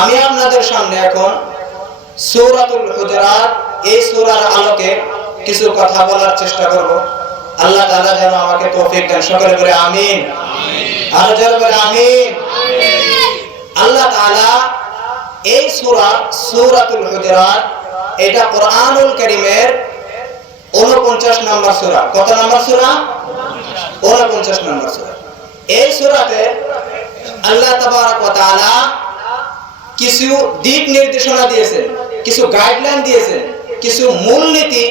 আমি আপনাদের সামনে এখন সূরাতুল হুজুরাত এই সূরার আলোকে কিছু কথা বলার চেষ্টা করব। আল্লাহ তাআলা যেন আমাকে তৌফিক দেন। সকলে বলে আমিন। আর জোরে বলে আমিন। আল্লাহ তাআলা এই সূরাতুল হুজুরাত এটা কোরআনুল কারীমের 49 নম্বর সূরা। কত নম্বর সূরা? 49 নম্বর সূরা। এই সূরাতে আল্লাহ তাবারক ওয়া তাআলা কিছু দিক নির্দেশনা দিয়েছেন, কিছু গাইডলাইন দিয়েছেন, কিছু মূলনীতি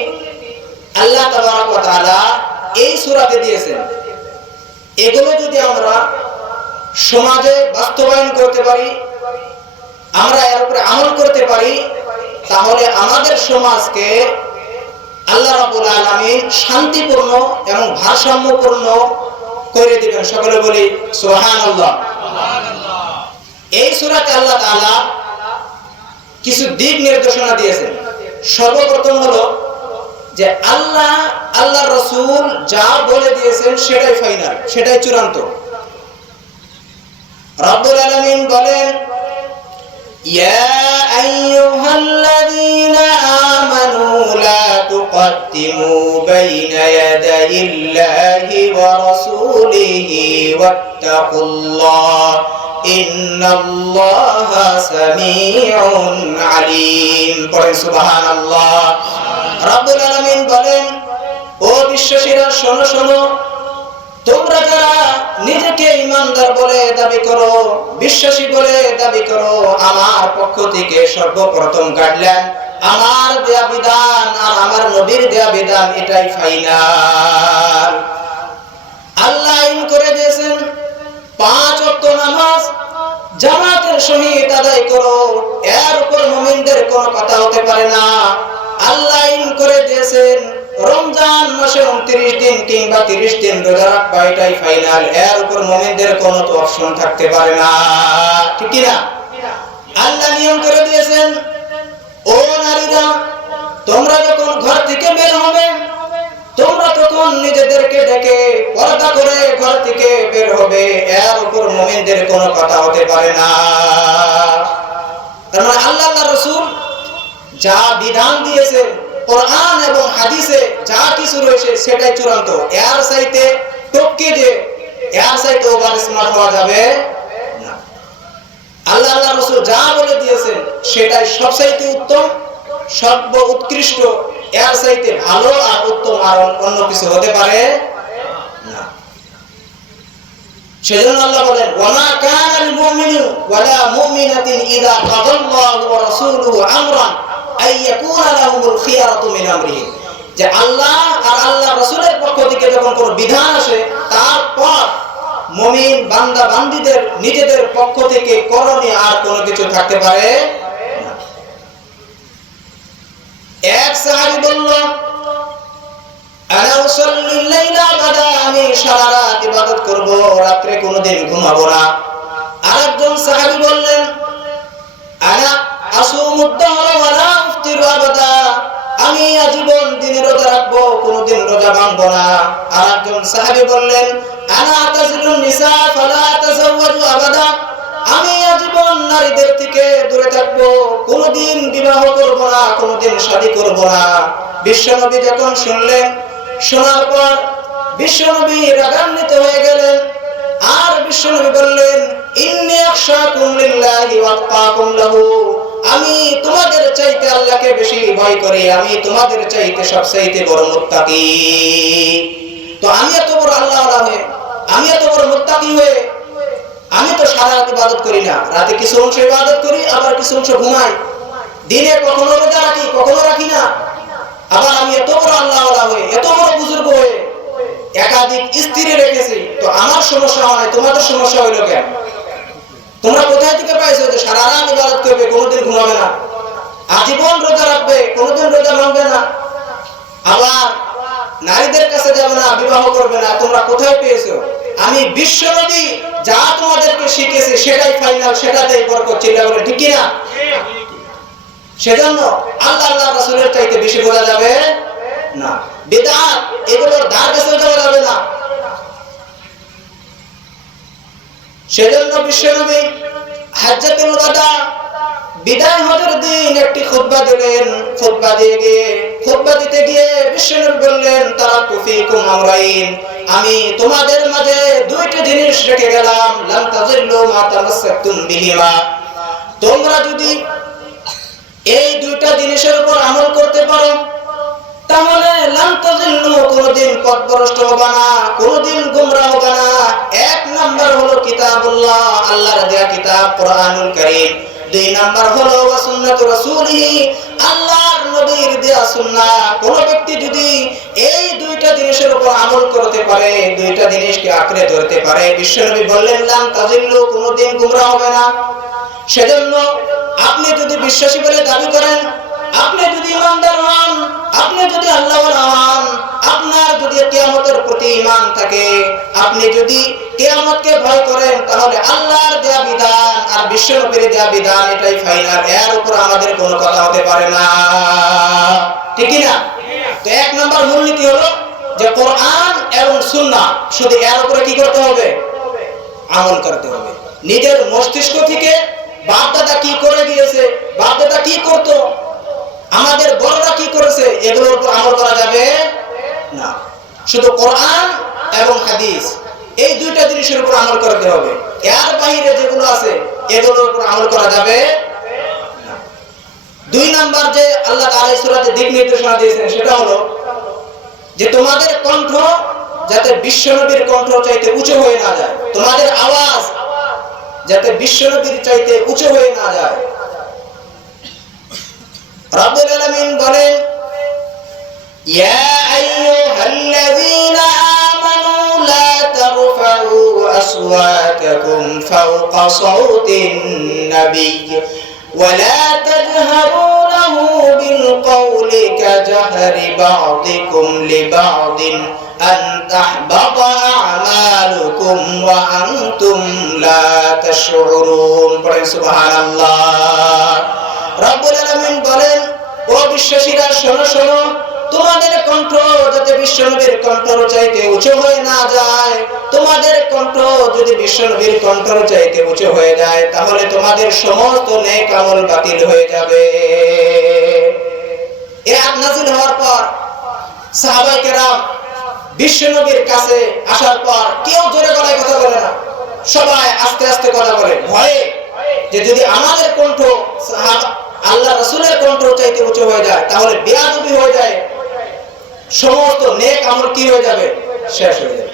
আল্লাহ তাবারক ওয়া তাআলা এই সূরাতে দিয়েছেন। এগুলো যদি আমরা সমাজে বাস্তবায়ন করতে পারি, আমরা এর উপরে আমল করতে পারি, তাহলে আমাদের সমাজকে আল্লাহ রাব্বুল আলামিন শান্তিপূর্ণ এবং ভারসাম্যপূর্ণ করে দিবেন। সকলে বলি সুবহানাল্লাহ। এই সূরাতে আল্লাহ তাআলা কিছু দিক নির্দেশনা দিয়েছেন। সর্বপ্রথম হলো যে আল্লাহর রাসূল যা বলে দিয়েছেন সেটাই ফাইনাল, সেটাই চূড়ান্ত। রব্বুল আলামিন বলেন, ইয়া আইয়ুহাল্লাযীনা আমানু লা তুকদ্দিমু বাইনা ইয়াদাইল্লাহি ওয়া রাসূলিহি ওয়াত্তাকুল্লাহ ইন্নাল্লাহা সামিউন আলীম। পড়েন সুবহানাল্লাহ। রব্বুল আলামিন বলেন, ও বিশ্বাসীরা শোনো শোনো, তোমরা যারা নিজেকে ঈমানদার বলে দাবি করো, বিশ্বাসী বলে দাবি করো, আমার পক্ষ থেকে সর্বপ্রথম গাইডলাইন, আমার দেয়া বিধান আর আমার নবীর দেয়া বিধান এটাই ফাইনাল। আল্লাহ আইন করে দিয়েছেন 5 ওয়াক্ত নামাজ জামাতের সহিত আদায় করো, এর উপর মুমিনদের কোনো কথা হতে পারে না। আল্লাহ আইন করে দিয়েছেন রমজান মাসে 29 দিন কিংবা 30 দিন রোজা রাখবা, এটাই ফাইনাল, এর উপর মুমিনদের কোনো তো অপশন থাকতে পারে না। ঠিক কি না? আল্লাহ নিয়ম করে দিয়েছেন, ও নারীরা, তোমরা যখন ঘর থেকে বের হবে, তোমরা তখন নিজেদেরকে ঢেকে পর্দা করে ঘর থেকে বের হবে, এর উপর মুমিনদের কোনো কথা হতে পারে না। তার মানে আল্লাহর রাসূল যা বিধান দিয়েছেন কোরআন এবং হাদিসে যা কিছু রয়েছে সেটাই চূড়ান্ত। এর চাইতে টপকে যে এর চাইতে ওভার স্মার্ট হওয়া যাবে না। আল্লাহর রাসূল যা বলে দিয়েছেন সেটাই সবচাইতে উত্তম, সর্ব উৎকৃষ্ট, এর চাইতে ভালো আর উত্তম আর অন্য কিছু হতে পারে না। সেজন্য আল্লাহ বলেন, ওয়ামা কানাল মুমিনু ওয়ালা মুমিনাতিন ইযা কাদাল্লাহু ওয়া রাসূলুহু আমরান আইয়াকুনা লাহুমুল খিয়ারাতু মিন আমরিহি। যে আল্লাহ আর আল্লাহর রাসূলের পক্ষ থেকে যখন কোনো বিধান আসে, তারপর মুমিন বান্দা বান্দীদের নিজেদের পক্ষ থেকে করণীয় আর কোনো কিছু থাকতে পারে না। এক সাহাবী বলল, আনা উসাল্লিল লাইলা বাদা, আমি সারা রাত ইবাদত করব, রাতে কোনোদিন ঘুমাবো না। আরেকজন সাহাবী বললেন, আনা আসুমুদ দাহরা ওয়ালা আফতিরু আবাদা, আমি আজীবন দিনে রোজা রাখবো, কোনোদিন রোজা ভাঙবো না। আরেকজন সাহাবী বললেন, আনা আতাজিলুন নিসা ফালা আতাজাওয়াজু আবাদা, আমি আজীবন নারীদের থেকে দূরে থাকবো, কোনোদিন বিবাহ করব না, কোনোদিন শাদী করব না। বিশ্বনবী যখন শুনলেন, শোনার পর বিশ্বনবী রাগান্বিত হয়ে গেলেন। আর বিশ্বনবী বললেন, ইন্নী আখশাকুম লিল্লাহি ওয়া আতকাকুম লাহু, আমি তোমাদের চাইতে আল্লাহকে বেশি ভয় করি, আমি তোমাদের চাইতে সবচাইতে বড় মুত্তাকি। তো আমি এত বড় আল্লাহওয়ালা হয়ে, আমি এত বড় মুত্তাকি হয়ে, আমি তো সারা রাত ইবাদত করি না, রাতে কিছু অংশ ইবাদত করি, আবার কিছু অংশ ঘুমাই, দিনে কখনো রোজা রাখি, কখনো রাখি না। আবার আমি এত বড় আল্লাহওয়ালা হয়ে, এত বড় বুজুর্গ হয়ে একাধিক স্ত্রী রেখেছি, তো আমার সমস্যা হয়, তোমাদের সমস্যা হইল কেন? তোমরা কোথায় থেকে পাইছো যে সারা রাত ইবাদত করবে, কোনোদিন ঘুমাবে না, আজীবন রোজা রাখবে, কোনোদিন রোজা ভাঙবে না, আবার নারীদের কাছে যাবে না, বিবাহ করবে না? তোমরা কোথায় পেয়েছো? আমি বিশ্বনবী যা তোমাদেরকে শিখেছি সেটাই ফাইনাল, সেটাতেই বরকত। চিল্লা বলে ঠিক কি না? সেজন্য আল্লাহ রাসূলের চাইতে বেশি বলা যাবে না। বিদআত এগুলোর ধার কাছে যাওয়া যাবে না। সেজন্য বিশ্বনবী হাজ্জাতুল ওয়াদা বিদায় হজের দিন একটি খুতবা দিলেন। খুতবা দিতে গিয়ে বিশ্বনবী বললেন, তারাকতু ফীকুম আমরাইন, আমি তোমাদের মাঝে দুইটি জিনিস রেখে গেলাম, লান তাযিল্লু মা তামাসসাকতুম বিহিমা, তোমরা যদি এই দুইটা জিনিসের উপর আমল করতে পারো তাহলে লান তাযিল্লু, কোনদিন পথভ্রষ্ট হবে না, কোনদিন গোমরা হবে না। এক নাম্বার হলো কিতাবুল্লাহ, আল্লাহর দেয়া কিতাব কোরআনুল কারীম। দুই নাম্বার হলো ওয়া সুন্নাতু রাসূলিহি, আল্লাহর নবীর দেয়া সুন্নাহ। কোন ব্যক্তি যদি এই দুইটা জিনিসের উপর আমল করতে পারে, দুইটা জিনিসকে আঁকড়ে ধরতে পারে, বিশ্বনবী বললেন লান তাযিল্লু, কোনদিন গোমরা হবে না। সেজন্য আপনি যদি বিশ্বাসী বলে দাবি করেন, আপনি যদি ইমানদার হন, আপনি যদি আল্লাহওয়ালা হন, আপনার যদি কিয়ামতের প্রতি ঈমান থাকে, আপনি যদি কিয়ামতকে ভয় করেন, তাহলে আল্লাহর দেয়া বিধান আর বিশ্বনবীর দেয়া বিধান এটাই ফাইনাল, এর উপর আমাদের কোনো কথা হতে পারে না, ঠিক কি না? তো এক নম্বর মূলনীতি হলো যে কোরআন এবং সুন্নাহ, শুধু এর উপরে কি করতে হবে? আমল করতে হবে। নিজের মস্তিষ্ক থেকে বাপ দাদা কি করে গিয়েছে, বাপ দাদা কি করতো, আমাদের বড়রা কি করেছে, এগুলোর উপর আমল করা যাবে না। শুধু কোরআন এবং হাদিস, এই দুইটা জিনিসের উপর আমল করতে হবে। এর বাইরে যেগুলো আছে এগুলোর উপর আমল করা যাবে না। দুই নাম্বার যে আল্লাহ তাআলা এই সূরাতে দিক নির্দেশনা দিয়েছেন সেটা হলো যে তোমাদের কণ্ঠ যাতে বিশ্বনবীর কণ্ঠ চাইতে উঁচু হয়ে না যায়, তোমাদের আওয়াজ যাতে বিশ্বনবীর চাইতে উঁচু হয়ে না যায়। রব্বুল আলামিন বলেন, ইয়া আইয়ুহাল্লাযীনা আমানু লা তারফাউ আসওয়াতাকুম ফাওকা সাওতিন নাবিয়্য ওয়া লা তাজহারু লাহু বিল কওলি কাজহরি বা'দিকুম লিবা'দিন আন তাহবাতা আমালুকুম ওয়া আনতুম লা তাশউরুন। পড়েন সুবহানাল্লাহ। রব্বুল আলামিন বলেন, ও বিশ্বাসীরা শোনো শোনো, তোমাদের কণ্ঠ যাতে বিশ্বনবীর কণ্ঠের চাইতে উঁচু হয়ে না যায়। তোমাদের কণ্ঠ যদি বিশ্বনবীর কণ্ঠের চাইতে উঁচু হয়ে যায় তাহলে তোমাদের সমস্ত নেক আমল বাতিল হয়ে যাবে। এই আয়াত নাযিল হওয়ার পর সাহাবায়ে কেরাম বিশ্বনবীর কাছে আসার পর কেউ জোরে গলায় কথা বলে না, সবাই আস্তে আস্তে কথা বলে, ভয়ে যে যদি আমাদের কণ্ঠ আল্লাহ রাসূলের কণ্ঠ চাইতে উঁচু হয়ে যায় তাহলে বেয়াদবি হয়ে যায়, সমস্ত নেক আমল কি হয়ে যাবে? শেষ হয়ে যাবে।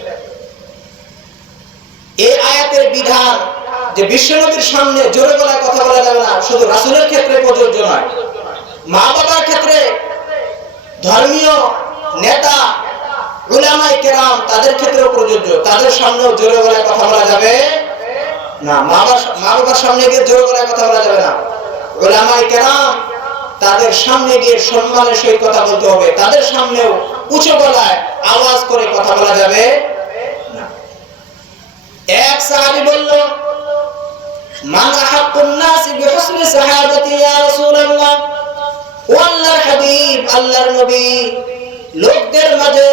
এই আয়াতের বিধান যে বিশ্বনবীর সামনে জোরে গলায় কথা বলা যাবে না, শুধু রাসূলের ক্ষেত্রে প্রযোজ্য নয়, মা বাবার ক্ষেত্রে, ধর্মীয় নেতা উলামায়ে কেরাম তাদের ক্ষেত্রেও প্রযোজ্য। তাদের সামনেও জোরে গলায় কথা বলা যাবে না, মা বাবার সামনে গিয়ে জোরে গলায় কথা বলা যাবে না। উলামায়ে কেরাম তাদের সামনে গিয়ে সম্মানের সহিত কথা বলতে হবে, তাদের সামনেও উঁচু গলায় আওয়াজ করে কথা বলা যাবে না। এক সাহাবী বলল, মান আহাক্কুন নাসি বিহুসনি সাহাবাতি ইয়া রাসূলুল্লাহ, ও আল্লাহর হাবিব, আল্লাহর নবী, লোকদের মাঝে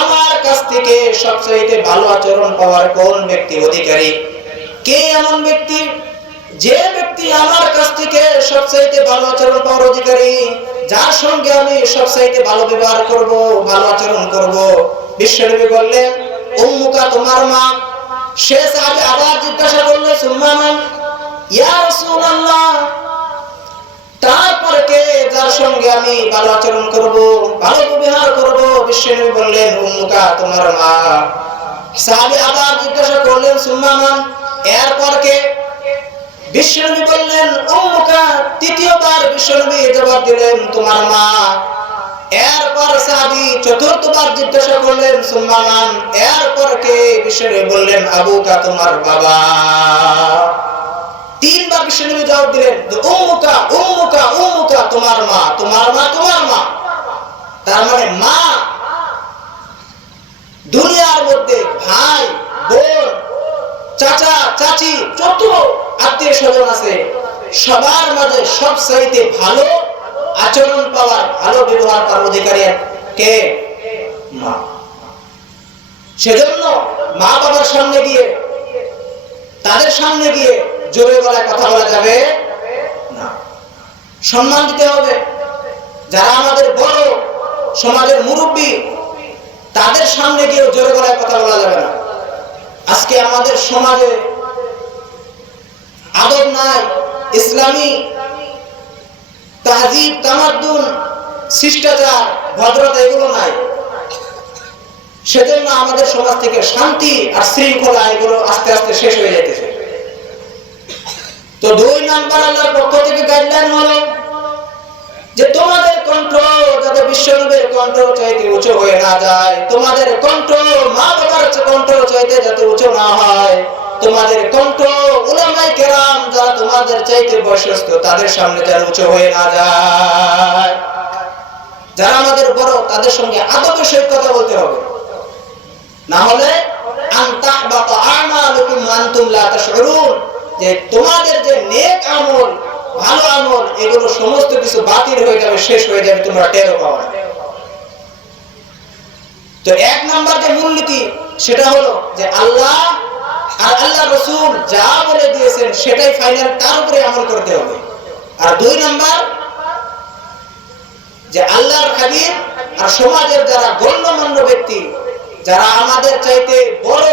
আমার কাছ থেকে সবচেয়ে ভালো আচরণ পাওয়ার কোন ব্যক্তি অধিকারী? কে এমন ব্যক্তি যে ব্যক্তি আমার কাছ থেকে সবচেয়ে ভালো আচরণ পাওয়ার অধিকারী, যার সঙ্গে আমি সবচেয়ে ভালো ব্যবহার করব, ভালো আচরণ করব? বিশ্বনবী বললেন, উম্মুকা, তোমার মা। সে সাহাবী আবার জিজ্ঞাসা করলো, সুম্মা মান? ইয়া রাসূলুল্লাহ, তারপরে কে যার সঙ্গে আমি ভালো আচরণ করব, ভালো ব্যবহার করব? বিশ্বনবী বললেন, উম্মুকা, তোমার মা। সাহাবী আবার জিজ্ঞাসা করলেন, সুম্মা মান? এরপর কে? বিশ্বনবী বললেন, উম্মুকা। তৃতীয়বার বিশ্বনবী জবাব দিলেন, তোমার মা। এরপর সাহাবী চতুর্থবার জিজ্ঞাসা করলেন, সুম্মা মান? এরপর কে? বিশ্বনবী বললেন, আবুকা, তোমার বাবা। তিনবার বিশ্বনবী জবাব দিলেন, উম্মুকা, উম্মুকা, উম্মুকা, তোমার মা, তোমার মা, তোমার মা। তার মানে মা দুনিয়ার মধ্যে ভাই, বোন, চাচা, চাচি, যত আত্মীয় স্বজন আছে সবার মাঝে সবচাইতে ভালো আচরণ পাওয়ার, ভালো ব্যবহার পাওয়ার অধিকারী কে? মা। সেজন্য মা বাবার সামনে গিয়ে, তাদের সামনে গিয়ে জোরে গলায় কথা বলা যাবে না। সম্মান দিতে হবে। যারা আমাদের বড়, সমাজের মুরব্বী, তাদের সামনে গিয়ে জোরে গলায় কথা বলা যাবে না। আজকে আমাদের সমাজে আদব নাই, ইসলামী তাহজিব, তামাদ্দুন, শিষ্টাচার, ভদ্রতা এগুলো নাই। সেজন্য আমাদের সমাজ থেকে শান্তি আর শৃঙ্খলা এগুলো আস্তে আস্তে শেষ হয়ে যাইতেছে। তো 2 নাম্বার আল্লাহর পক্ষ থেকে গাইডলাইন হলো যে তোমাদের কণ্ঠ যাতে বিশ্বনবীর কণ্ঠ চাইতে উঁচু হয়ে না যায়, তোমাদের কণ্ঠ মা বাবার কণ্ঠ চাইতে যাতে উঁচু না হয়, তোমাদের কণ্ঠ উলামায়ে কেরাম যারা তোমাদের চাইতে বয়স্ক তাদের সামনে যেন উঁচু হয়ে না যায়। যারা আমাদের বড় তাদের সঙ্গে আদবের সহিত কথা বলতে হবে, না হলে আনতাহবাতা আমালুকুম আনতুম লা তাশউরুন, যে তোমাদের যে নেক আমল, ভালো আমল, এগুলো সমস্ত কিছু বাতিল হয়ে যাবে, শেষ হয়ে যাবে, তোমরা টেরও পাবে না। তো 1 নাম্বার যে মূলনীতি সেটা হলো যে আল্লাহ আর আল্লাহ রাসূল যা বলে দিয়েছেন সেটাই ফাইনাল, তার উপরে আমল করতে হবে। আর 2 নাম্বার যে আল্লাহর হাবিব আর সমাজের যারা গণ্যমান্য ব্যক্তি, যারা আমাদের চাইতে বড়,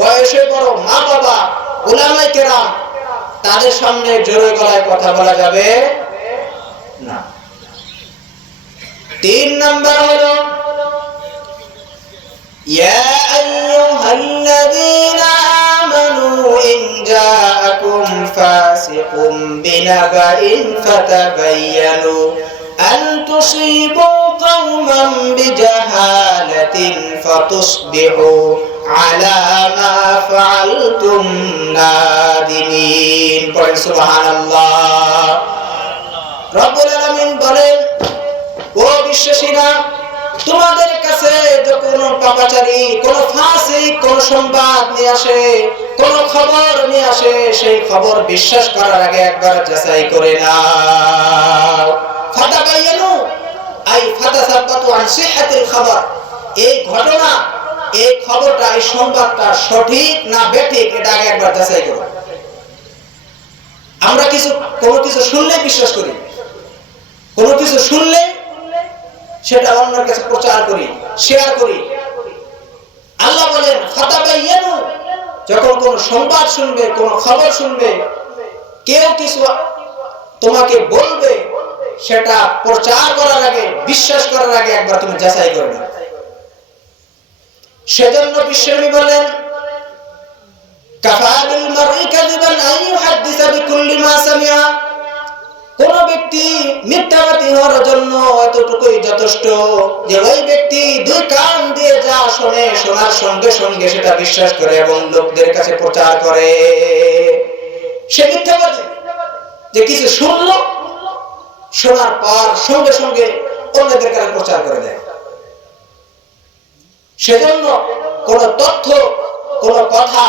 বয়সে বড়, মা বাবা, উলামায়ে কেরাম, তাদের সামনে জোরে গলায় কথা বলা যাবে না। 3 নাম্বার হলো ইয়া আইয়ুহাল্লাযীনা আমানু ইন জাআকুম ফাসিকুম বিনাবাইন ফাতাবায়ানু আন তুসিবু কওমান বিজাহালাতিন ফাতুসবিহু আলা মা ফাআলতুম নাদিমিন। পড়েন সুবহানাল্লাহ। রব্বুল আলামিন বলেন, ও বিশ্বাসীরা, তোমাদের কাছে যখন পাপাচারী, কোন ফাসিক কোন সংবাদ নিয়ে আসে, কোন খবর নিয়ে আসে, সেই খবর বিশ্বাস করার আগে একবার যাচাই করে নাও। ফাতাবায়ানু আই ফাতাসাব্বাতু আন সিহহাতিল খবর, এই ঘটনা, এই খবরটা, এই সংবাদটা সঠিক না বেঠিক এটা আগে একবার যাচাই করো। আমরা কোনো কিছু শুনলে বিশ্বাস করি, কোনো কিছু শুনলে সেটা অন্যের কাছে প্রচার করি, শেয়ার করি। আল্লাহ বলেন ফাতাবায়ানু, যখন কোন সংবাদ শুনবে, কোন খবর শুনবে, কেউ কিছু তোমাকে বলবে, সেটা প্রচার করার আগে, বিশ্বাস করার আগে একবার তুমি যাচাই করে নাও। সেজন্য বিশ্বনবী বলেন কাফা বিল মারই কাযিবান আন ইউহাদ্দিসা বিকুল্লি মা সামিআ, কোন ব্যক্তি মিথ্যাবাদী হওয়ার জন্য এতটুকুই যথেষ্ট যে ওই ব্যক্তি 2 কান দিয়ে যা শোনে, শোনার সঙ্গে সঙ্গে সেটা বিশ্বাস করে এবং লোকদের কাছে প্রচার করে। সে মিথ্যাবাদী, যে কিছু শুনলো, শোনার পর সঙ্গে সঙ্গে অন্যদের কাছে প্রচার করে দেয়। সেজন্য কোন তথ্য, কোন কথা,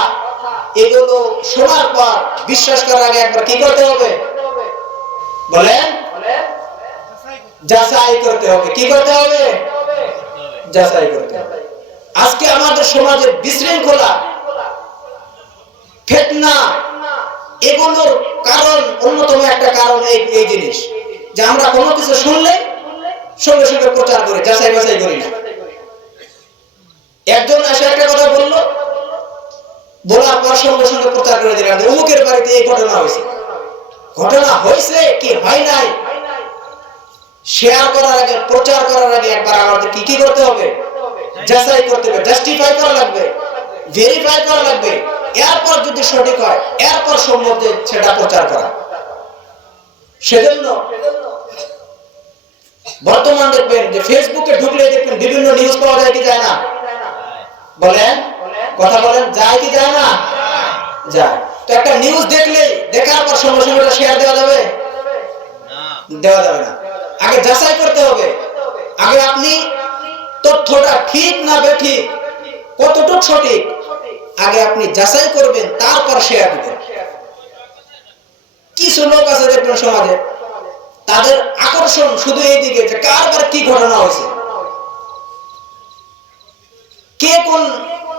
এগুলো শোনার পর বিশ্বাস করার আগে একবার কি করতে হবে বলেন? যাচাই করতে হবে। কি করতে হবে? যাচাই করতে হবে। আজকে আমাদের সমাজে বিশৃঙ্খলা, ফিতনা, এগুলোর কারণ, অন্যতম একটা কারণ এই জিনিস যে আমরা কোনো কিছু শুনলে সঙ্গে সঙ্গে প্রচার করি, যাচাই বাছাই করি না। একজন এসে একটা কথা বললো, বলার পর সঙ্গে সঙ্গে প্রচার করে দিলাম যে অমুকের বাড়িতে এই ঘটনা হয়েছে। ঘটনা হয়েছে কি হয় নাই, শেয়ার করার আগে, প্রচার করার আগে একবার আমাদের কি করতে হবে? যাচাই করতে হবে, জাস্টিফাই করা লাগবে, ভেরিফাই করা লাগবে। এরপর যদি সঠিক হয়, এরপর সম্বন্ধে সেটা প্রচার করা। সেজন্য বর্তমান দেখবেন যে ফেসবুকে ঢুকলে দেখবেন বিভিন্ন নিউজ পাওয়া যায় কি যায় না? বলেন, কথা বলেন, যায় কি যায় না? যায়। তো একটা নিউজ দেখলে, দেখার পর সঙ্গে সঙ্গে শেয়ার দেওয়া যাবে? দেওয়া যাবে না। আগে যাচাই করতে হবে। আগে আপনি তথ্যটা ঠিক না বেঠিক, কতটুকু সঠিক, আগে আপনি যাচাই করবেন, তারপর শেয়ার দিবেন। কিছু লোক আছে দেখবেন সমাজে, তাদের আকর্ষণ শুধু এইদিকে যে কারবার কি ঘটনা হয়েছে, কে কোন,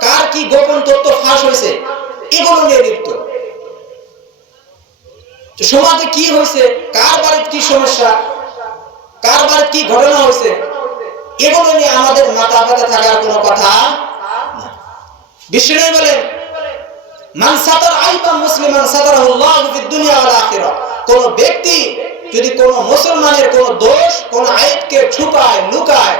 কার কি গোপন তথ্য ফাঁস হয়েছে, এগুলো নিয়ে লিপ্ত। সমাজে কি হয়েছে, কার বাড়িতে কি সমস্যা, কার বাড়িতে কি ঘটনা হয়েছে, এগুলো নিয়ে আমাদের মাথা ব্যথা থাকার কোনো কথা না। বিষ্ণু বলেন মান সাতার আইবা মুসলিমান সাতারাহুল্লাহু ফিদ দুনিয়া ওয়াল আখিরাহ। কোন ব্যক্তি যদি কোন মুসলমানের কোন দোষ, কোন আইবকে ছুপায়, লুকায়,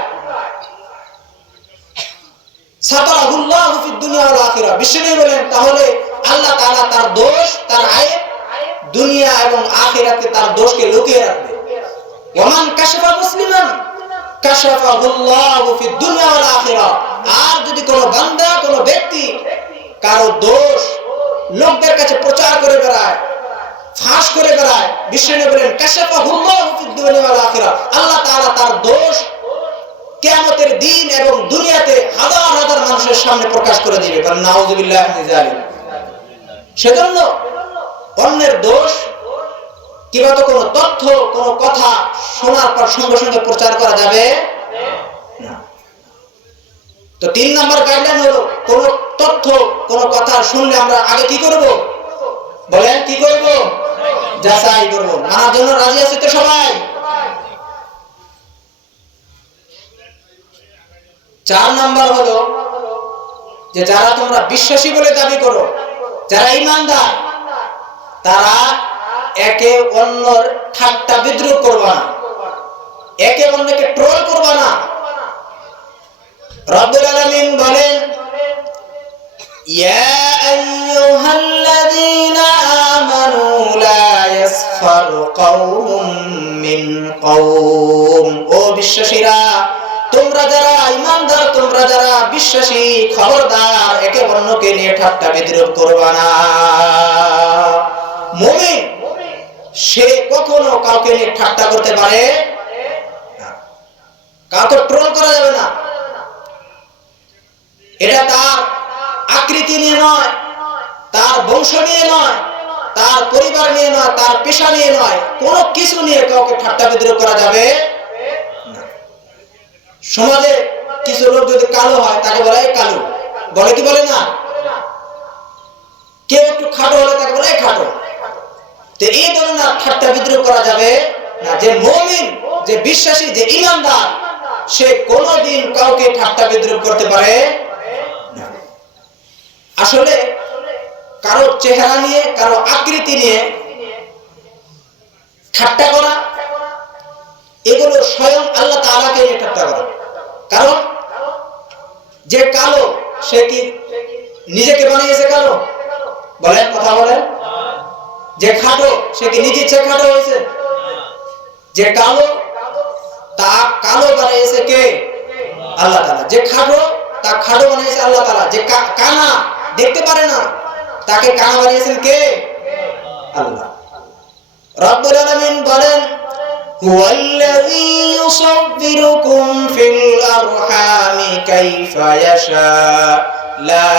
সাতারাহুল্লাহু ফিদ দুনিয়া ওয়াল আখিরাহ, বিষ্ণু বলেন তাহলে আল্লাহ তাআলা তার দোষ, তার আইব দুনিয়া এবং আখিরাতে তার দোষকে লুকিয়ে রাখবে। ওয়ামান কাশাফা মুসলিমান কাশাফাহুল্লাহু ফিদ দুনিয়া ওয়াল আখিরাহ। আর যদি কোন বান্দা, কোন ব্যক্তি কারো দোষ লোকদের কাছে প্রচার করে বেড়ায়, ফাঁস করে বেড়ায়, বিষ্ণু বলেন কাশাফাহুল্লাহু ফিদ দুনিয়া ওয়াল আখিরাহ, আল্লাহ তাআলা তার দোষ কিয়ামতের দিন এবং দুনিয়াতে হাজার হাজার মানুষের সামনে প্রকাশ করে দিবে। বলেন নাউযুবিল্লাহি মিন যালিক। সেজন্য অন্যের দোষ কিংবা তো কোনো তথ্য, কোনো কথা শোনার পর সঙ্গে সঙ্গে প্রচার করা যাবে না। তো 3 নম্বর গাইডলাইন হলো কোন তথ্য, কোন কথা শুনলে আমরা আগে কি করব? বলেন কি করব? যাচাই করব। মানার জন্য রাজি আছে তো সবাই? 4 নাম্বার হলো যে যারা তোমরা বিশ্বাসী বলে দাবি করো, যারা ঈমানদার, তারা একে অন্যের ঠাট্টা বিদ্রূপ করবে না, একে অন্যকে ট্রোল করবে না। রব্বুল আলামিন বলেন ইয়া আইয়ুহাল্লাযীনা আমানু লা ইয়াসখার কওমুম মিন কওম। ও বিশ্বাসীরা, তোমরা যারা ঈমানদার, তোমরা যারা বিশ্বাসী, খবরদার একে অন্যকে নিয়ে ঠাট্টা বিদ্রূপ করবে না। মুমিন সে কখনো কাউকে নিয়ে ঠাট্টা করতে পারে না, কাউকে ট্রোল করা যাবে না। এটা তার আকৃতি নিয়ে নয়, তার বংশ নিয়ে নয়, তার পরিবার নিয়ে নয়, তার পেশা নিয়ে নয়, কোনো কিছু নিয়ে কাউকে ঠাট্টা বিদ্রূপ করা যাবে না। সমাজে কিছু লোক যদি কালো হয় তাকে বলে কালো, বলে কি বলে না? কেউ একটু খাটো হলে তাকে বলে খাটো। তো এই ধরনের ঠাট্টা বিদ্রূপ করা যাবে না। যে মুমিন, যে বিশ্বাসী, যে ঈমানদার, সে কোনোদিন কাউকে ঠাট্টা বিদ্রূপ করতে পারে না। আসলে কারো চেহারা নিয়ে, কারো আকৃতি নিয়ে ঠাট্টা করা, এগুলো স্বয়ং আল্লাহ তাআলাকে নিয়ে ঠাট্টা করা। কারণ যে কালো সে কি নিজেকে বানিয়েছে কালো? বলেন, কথা বলেন। যে খাটো সে কি নিজে ইচ্ছে খাটো হয়েছে? যে কালো তা কালো বানিয়েছে কে? আল্লাহ তাআলা। যে খাটো তা খাটো বানিয়েছে আল্লাহ তাআলা। যে কানা, দেখতে পারে না, তাকে কানা বানিয়েছেন কে? আল্লাহ। রব্বুল আলামিন বলেন হুয়াল্লাযী ইউসাব্বিরুকুম ফিল আরহামি কাইফা ইয়াশা লা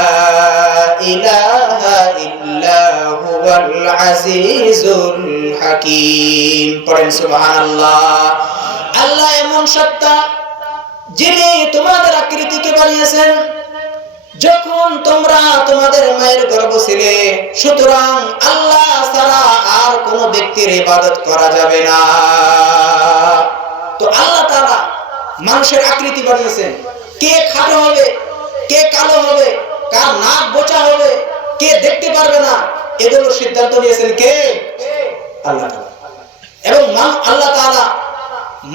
ইলাহা ইল্লা হুয়াল আজিজুল হাকীম। পড়েন সুবহানাল্লাহ। আল্লাহ এমন সত্তা যিনি তোমাদের আকৃতিকে বানিয়েছেন যখন তোমরা তোমাদের মায়ের গর্ভে ছিলে। সুতরাং আল্লাহ ছাড়া আর কোন ব্যক্তির ইবাদত করা যাবে না। তো আল্লাহ তাআলা মানুষের আকৃতি বানিয়েছেন। কে খাটো হবে, কে কালো হবে, কার নাক বোচা হবে, কে দেখতে পারবে না, এগুলো সিদ্ধান্ত নিয়েছেন কে? আল্লাহ তাআলা। এবং আল্লাহ তাআলা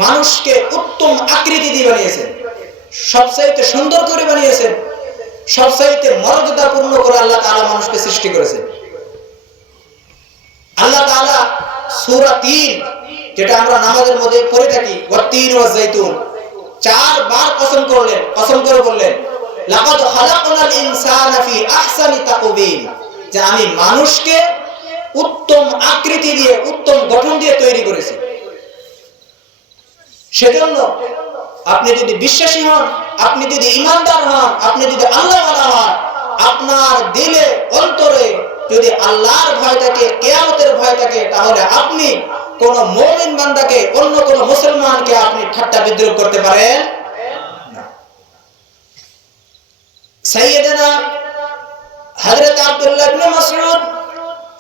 মানুষকে উত্তম আকৃতি দিয়ে বানিয়েছেন, সবচাইতে সুন্দর করে বানিয়েছেন, সবচাইতে মর্যাদাপূর্ণ করে আল্লাহ তাআলা মানুষকে সৃষ্টি করেছেন। আল্লাহ তাআলা সূরা ৩, যেটা আমরা নামাজের মধ্যে পড়ে থাকি, ওয়াত-তিন ওয়াজ-যাইতুন, 4 বার কসম করলেন, কসম করে বললেন লাকাদ খালাকনাল ইনসানা ফি আহসানি তাকওয়িম, যে আমি মানুষকে উত্তম আকৃতি দিয়ে, উত্তম গঠন দিয়ে তৈরি করেছি। সেজন্য আপনি যদি বিশ্বাসী হন, আপনি যদি ঈমানদার হন, আপনি যদি আল্লাহওয়ালা হন, আপনার দিলে, অন্তরে যদি আল্লাহর ভয় থাকে, কিয়ামতের ভয় থাকে, তাহলে আপনি কোন মুমিন বান্দাকে, অন্য কোন মুসলমানকে আপনি ঠাট্টা বিদ্রূপ করতে পারেন না। সাইয়েদনা হযরত আব্দুল্লাহ ইবনে মাসউদ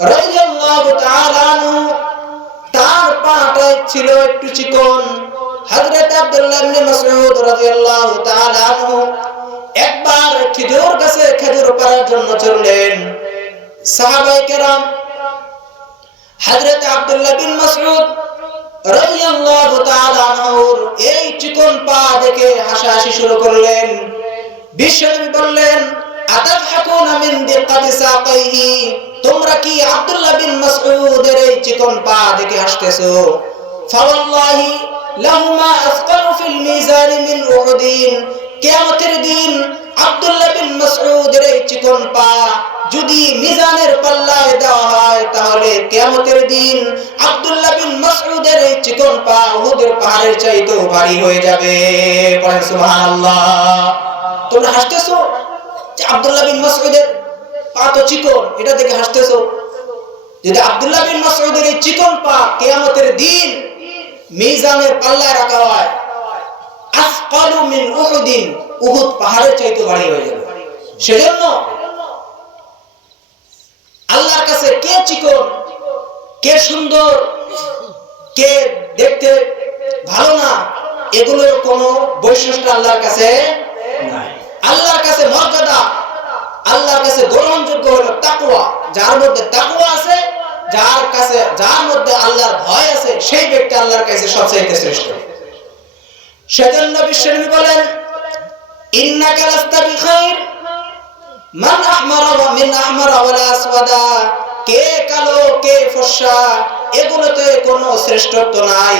রাদিয়াল্লাহু তাআলা আনহু তার পাটা ছিল একটু চিকন। হযরত আব্দুল্লাহ ইবনে মাসউদ রাদিয়াল্লাহু তাআলা আনহু একবার খেজুর গাছে খেজুর পাড়ার জন্য চললেন। সাহাবায়ে কেরাম হযরত আব্দুল্লাহ বিন মাসউদ রাদিয়াল্লাহু তাআলা আনহুর এই চিকন পা দেখে হাসাহাসি শুরু করলেন। বিশ্বনবী বললেন, আতাদহাকুনা মিন দিক্কাতি সাকাইহি, তোমরা কি আব্দুল্লাহ বিন মাসউদের এই চিকন পা দেখে হাসতেছো? ফাওয়াল্লাহি লাহুমা আসকালু ফিল মিজান মিন উহুদিন, কিয়ামতের দিন আব্দুল্লাহ বিন মাসউদের এই চিকন পা যদি মিজানের পাল্লায় দেওয়া হয়, তাহলে কিয়ামতের দিন আব্দুল্লাহ বিন মাসউদের এই চিকন পা উহুদের পাহাড়ের চাইতেও ভারী হয়ে যাবে। বলেন সুবহানাল্লাহ। তোমরা হাসতেছো যে আব্দুল্লাহ বিন মাসউদের পা তো চিকন, এটা দেখে হাসতেছো। যদি আব্দুল্লাহ বিন মাসউদের এই চিকন পা কিয়ামতের দিন মিজানের পাল্লায় রাখা হয়, আসকালু মিন উহুদিন, উহুদ পাহাড়ের চাইতে ভারী হয়ে যাবে। সেজন্য আল্লাহর কাছে কে চিকন, কে সুন্দর, কে দেখতে ভালো না, এগুলোর কোনো বৈশিষ্ট্য আল্লাহর কাছে নাই। আল্লাহর কাছে মর্যাদা, আল্লাহর কাছে গ্রহণযোগ্য হলো তাকওয়া। যার মধ্যে তাকওয়া আছে, যার মধ্যে আল্লাহর ভয় আছে, সেই ব্যক্তি আল্লাহর কাছে সবচেয়ে শ্রেষ্ঠ। সেজন্য বিশ্বনবী বলেন, ইন্নাকা লাস্তা বিখাইর মান আহমারা ওয়া মিন আহমারা ওয়ালা আসওয়াদা, কে কালো কে ফর্সা এগুলোতে কোনো শ্রেষ্ঠত্ব নাই।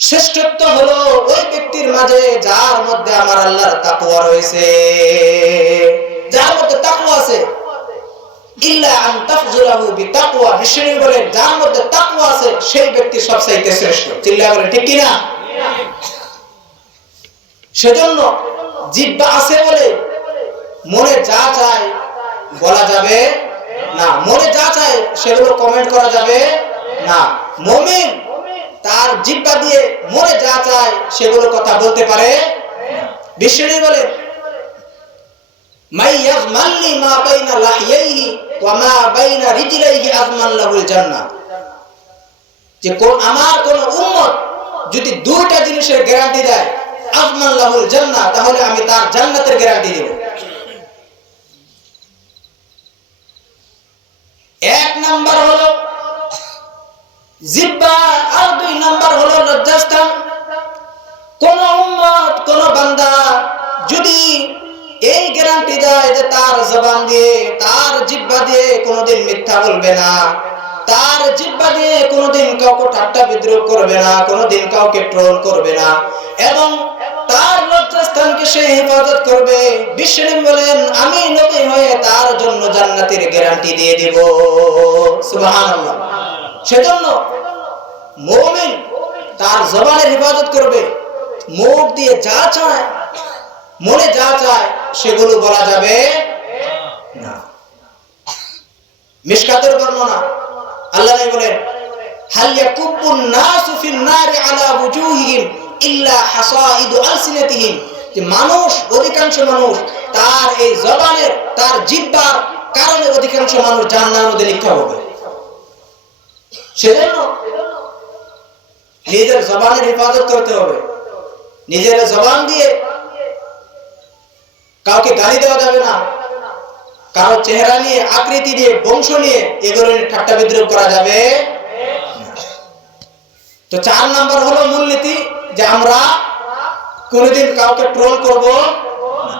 শ্রেষ্ঠত্ব হলো ওই ব্যক্তির মাঝে যার মধ্যে আমার আল্লাহর তাকওয়া রয়েছে, যার মধ্যে তাকওয়া আছে। ইল্লা আন তাফজুরাহু বিতাকওয়া, বিশ্বনবী বলেন, যার মধ্যে তাকওয়া আছে সেই ব্যক্তি সবচেয়ে শ্রেষ্ঠ। চিল্লায়া বলেন ঠিক কি না? সেজন্য জিহ্বা আছে বলে মনে যা চায় বলা যাবে না, মনে যা চায় সেগুলো কমেন্ট করা যাবে না। মুমিন তার জিহ্বা দিয়ে মনে যা চায় সেগুলো কথা বলতে পারে। বিশ্বনবী বলেন, মাইয়াজমাল্লি মা বাইনা লাহিয়াইহি ওয়া মা বাইনা রিজলাইহি আযমান লাহুল জান্নাহ, যে আমার কোন উম্মত যদি দুইটা জিনিসের গ্যারান্টি দেয়, আযমান লাহুল জান্নাহ, তাহলে আমি তার জান্নাতের গ্যারান্টি দেব। এক নাম্বার হলো জিহ্বা, আর দুই নাম্বার হলো লজ্জাস্থান। কোন উম্মত, কোন বান্দা যদি এই গ্যারান্টি দেয় যে তার জবান দিয়ে, তার জিহ্বা দিয়ে কোনোদিন মিথ্যা বলবে না, তার জিহ্বা দিয়ে কোনোদিন কাউকে ঠাট্টা বিদ্রুপ করবে না, কোনোদিন কাউকে ট্রোল করবে না, এবং তার লজ্জাস্থানকে সে হেফাজত করবে, বিশ্বনবী বলেন, আমি নবী হয়ে তার জন্য জান্নাতের গ্যারান্টি দিয়ে দেব। সুবহানাল্লাহ। সেজন্য মুমিন তার জবানের হেফাজত করবে, মুখ দিয়ে যা চায়, মনে যা চায় সেগুলো বলা যাবে না। মিশকাতের বর্ণনা, আল্লাহ নবী বলেন, হাল ইয়াকুবুন নাসু ফিন নারি আলা ওয়ুজুহিহিম ইল্লা হাসাইদু আলসিনাতিহিম, যে মানুষ, অধিকাংশ মানুষ তার এই জবানের, তার জিহ্বার কারণে অধিকাংশ মানুষ জাহান্নামের মধ্যে নিক্ষেপ হবে। সেজন্য নিজের জবানের হেফাজত করতে হবে। নিজের জবান দিয়ে কাউকে গালি দেওয়া যাবে না, কারো চেহারা নিয়ে, আকৃতি দিয়ে, বংশ নিয়ে এগুলো নিয়ে ঠাট্টা বিদ্রুপ করা যাবে না। তো 4 নাম্বার হলো মূলনীতি, যে আমরা কোনদিন কাউকে ট্রোল করব না।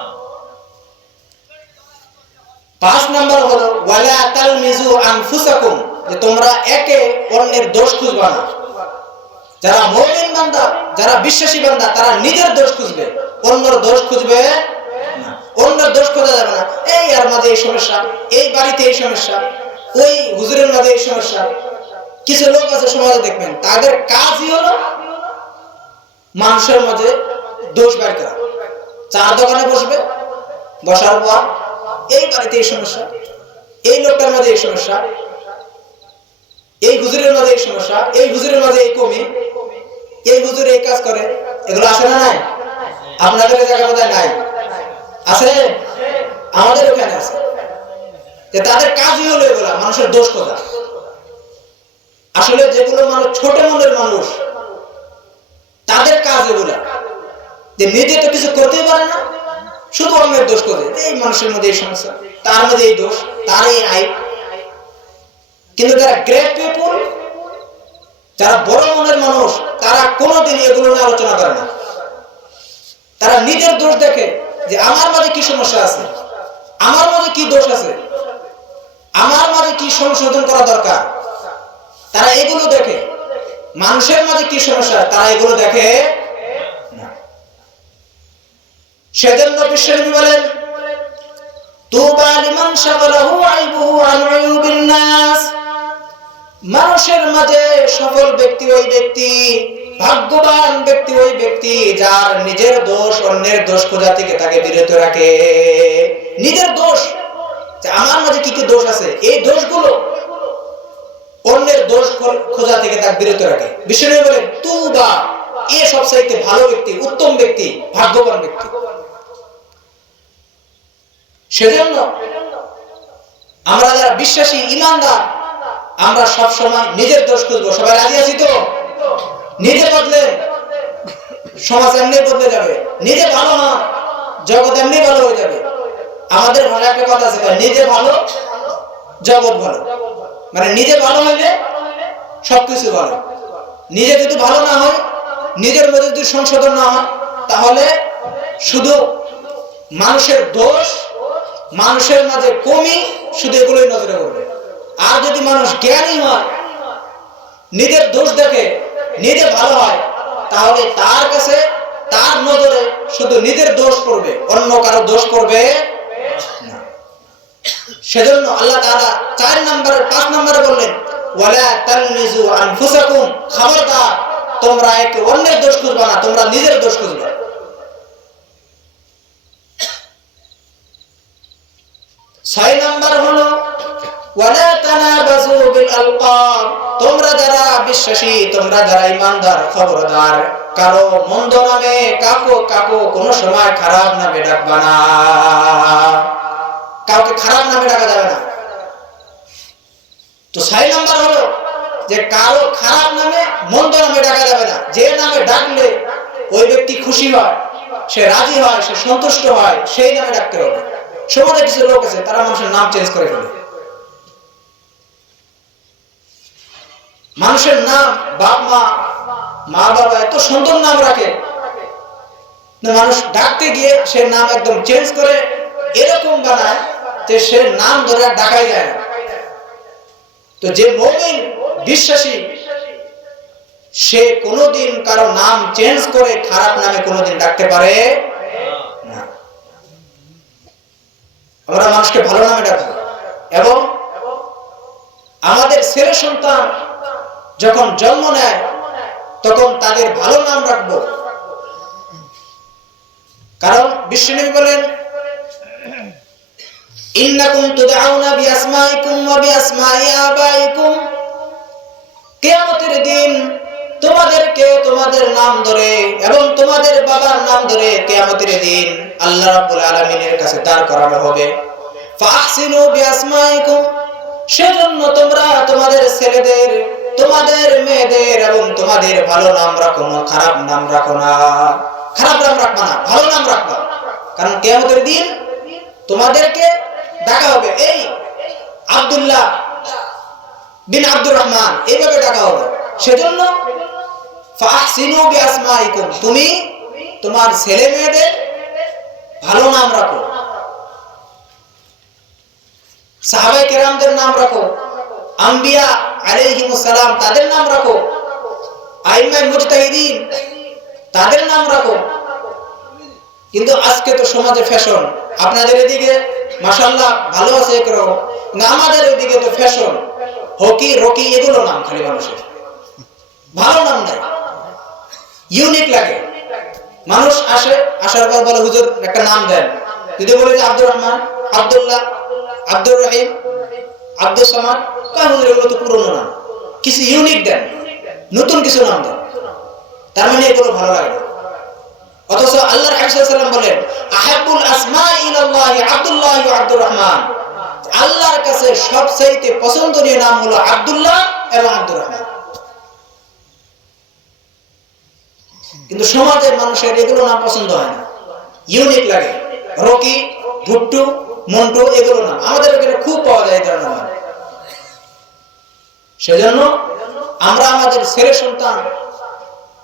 5 নাম্বার হলো ওয়ালা তালমিজু আনফুসাকুম, যে তোমরা একে অন্যের দোষ খুঁজবা না। যারা মুমিন বান্দা, যারা বিশ্বাসী বান্দা, তারা নিজের দোষ খুঁজবে, অন্যের দোষ খুঁজবে না। অন্যের দোষ খোঁজা যাবে না। এই এর মাঝে এই সমস্যা, এই বাড়িতে এই সমস্যা, ওই হুজুরের মাঝে এই সমস্যা। কিছু লোক আছে সমাজে দেখবেন, তাদের কাজই হলো মানুষের মাঝে দোষ বের করা। চার দোকানে বসবে, বসার পর এই বাড়িতে এই সমস্যা, এই লোকটার মাঝে এই সমস্যা, এই হুজুরের মাঝে এই সমস্যা, এই হুজুরের মাঝে এই কমি, এই হুজুর এই কাজ করে। এগুলো আছে না নাই? আপনাদের জায়গা বোধহয় নাই, আছে? আমাদের ওখানে আছে। যে তাদের কাজই হলো এগুলা মানুষের দোষ খোঁজা। আসলে যেগুলো মানুষ ছোট মনের মানুষ তাদের কাজ এগুলা, যে নিজে তো কিছু করতেই পারে না, শুধু অন্যের দোষ খোঁজে। এই মানুষের মধ্যে এই সমস্যা, তার মধ্যে এই দোষ, তার এই আইব। কিন্তু যারা গ্রেট পিপল, যারা বড় মনের মানুষ, তারা কোনোদিন এগুলো নিয়ে আলোচনা করে না। তারা নিজের দোষ দেখে যে আমার মাঝে কি সমস্যা আছে, আমার মাঝে কি দোষ আছে, আমার মাঝে কি সংশোধন করা দরকার, তারা এগুলো দেখে। মানুষের মাঝে কি সমস্যা তারা এগুলো দেখে না। সেজন্য বিশ্বনবী বলেন, তুবা লিমান শাগালাহু আইবুহু আন আইয়ুবিন নাস। মানুষের মাঝে সফল ব্যক্তি ওই ব্যক্তি, ভাগ্যবান ব্যক্তি ওই ব্যক্তি যার নিজের দোষ অন্যের দোষ খোঁজা থেকে তাকে বিরত রাখে। নিজের দোষ, যে আমার মাঝে কি কি দোষ আছে, এই দোষগুলো অন্যের দোষ খোঁজা থেকে তাকে বিরত রাখে। বিশ্বনবী বলেন, তুবা, এ সবচাইতে ভালো ব্যক্তি, উত্তম ব্যক্তি, ভাগ্যবান ব্যক্তি। সেজন্য আমরা যারা বিশ্বাসী ঈমানদার, আমরা সব সময় নিজের দোষ খুঁজবো। সবাই রাজি আছি তো? নিজে বদলে সমাজ এমনি বদলে যাবে। নিজে ভালো না, জগৎ এমনি ভালো হয়ে যাবে। আমাদের ভালো একটা কথা আছে, নিজে ভালো জগৎ ভালো। মানে নিজে ভালো হইলে সবকিছু ভালো। নিজে যদি ভালো না হয়, নিজের মধ্যে যদি সংশোধন না হয়, তাহলে শুধু মানুষের দোষ, মানুষের মাঝে কমি, শুধু এগুলোই নজরে পড়বে। আর যদি মানুষ জ্ঞানী হয়, নিজের দোষ দেখে নিজে ভালো হয়, তাহলে তার কাছে, তার নজরে শুধু নিজের দোষ পড়বে, অন্য কারো দোষ পড়বে না। সেজন্য আল্লাহ তাআলা 4 নম্বরে 5 নম্বরে বললেন, ওয়ালা তালমিজু আনফুসাকুম, খবরদার তোমরা একে অন্যের দোষ খুঁজবা না, তোমরা নিজের দোষ খুঁজবা। 6 নম্বর হলো ওয়ালা তানাবাজু বিল আলকাব, তোমরা যারা বিশ্বাসী, তোমরা যারা ঈমানদার, খবরদার কারো মন্দ নামে, কাকো কোনো সময় খারাপ নামে ডাকবা না। কাউকে খারাপ নামে ডাকা যাবে না। তো 6 নম্বর হলো যে কারো খারাপ নামে, মন্দ নামে ডাকা যাবে না। যে নামে ডাকলে ওই ব্যক্তি খুশি হয়, সে রাজি হয়, সে সন্তুষ্ট হয়, সেই নামে ডাকতে হবে। সমাজে কিছু লোক আছে, তারা মানুষের নাম চেঞ্জ করে ফেলে। মানুষের নাম, বাপ মা বাবা এত সুন্দর নাম রাখে, মানুষ ডাকতে গিয়ে সে নাম একদম চেঞ্জ করে এরকম বানায় যে সে নাম ধরে ডাকাই যায় না। তো যে মুমিন বিশ্বাসী, সে কোনোদিন কারো নাম চেঞ্জ করে খারাপ নামে কোনোদিন ডাকতে পারে না। আমরা মানুষকে ভালো নামে ডাকবো, এবং আমাদের ছেলে সন্তান যখন জন্ম নেয় তখন তাদের ভালো নাম রাখবো। কারণ বিশ্বনবী বলেন, ইন্নাকুম তুদআউনা বিআসমাইকুম ওয়া বিআসমাই আবাইকুম, কিয়ামতের দিন তোমাদেরকে তোমাদের নাম ধরে এবং তোমাদের বাবার নাম ধরে কিয়ামতের দিন আল্লাহ রাব্বুল আলামিনের কাছে দাঁড় করানো হবে। ফাহসিনু বিআসমাইকুম, সেজন্য তোমরা তোমাদের ছেলেদের, তোমাদের মেয়েদের এবং তোমাদের ভালো নাম রাখো না, খারাপ নাম রাখো না। খারাপ নাম রাখবা না, ভালো নাম রাখবা। কারণ কিয়ামতের দিন তোমাদেরকে ডাকা হবে, এই আব্দুল্লাহ বিন আব্দুর রহমান, এইভাবে ডাকা হবে। সেজন্য ফাহসিনু বিআসমাইকুম, তুমি তোমার ছেলে মেয়েদের ভালো নাম রাখো, সাহাবায়ে কেরামদের নাম রাখো, আম্বিয়া আলাইহিমুস সালাম তাদের নাম রাখো, আইম্মায়ে মুজতাহিদিন তাদের নাম রাখো। কিন্তু আজকে তো সমাজে ফ্যাশন, আপনাদের এদিকে মাশাআল্লাহ ভালো আছে একরকম, না আমাদের এদিকে তো ফ্যাশন, হকি রকি এগুলো নাম খালি মানুষের, ভালো নাম নাই, ইউনিক লাগে। মানুষ আসে, আসার পর বলে হুজুর একটা নাম দেন। যদি বলে যে আব্দুর রহমান, আব্দুল্লাহ, আব্দুর রহিম, আব্দুল সামাদ, কয় হুজুর এগুলো তো পুরনো নাম, কিছু ইউনিক দেন, নতুন কিছু নাম দেন। তার মানে এগুলো ভালো লাগে না। অথচ আল্লাহর হাবিব সাল্লাল্লাহু আলাইহি ওয়াসাল্লাম বলেন, আহাব্বুল আসমাই ইলাল্লাহি আব্দুল্লাহ ওয়া আব্দুর রহমান, আল্লাহর কাছে সবচেয়ে পছন্দনীয় নাম হলো আব্দুল্লাহ এবং আব্দুর রহমান। কিন্তু সমাজের মানুষের এগুলো নাম পছন্দ হয় না, ইউনিক লাগে। রকি, ভুট্টু, মন্টু এগুলো নাম আমাদের এখানে খুব পাওয়া যায় এই ধরনের নাম। সেজন্য আমরা আমাদের ছেলে সন্তান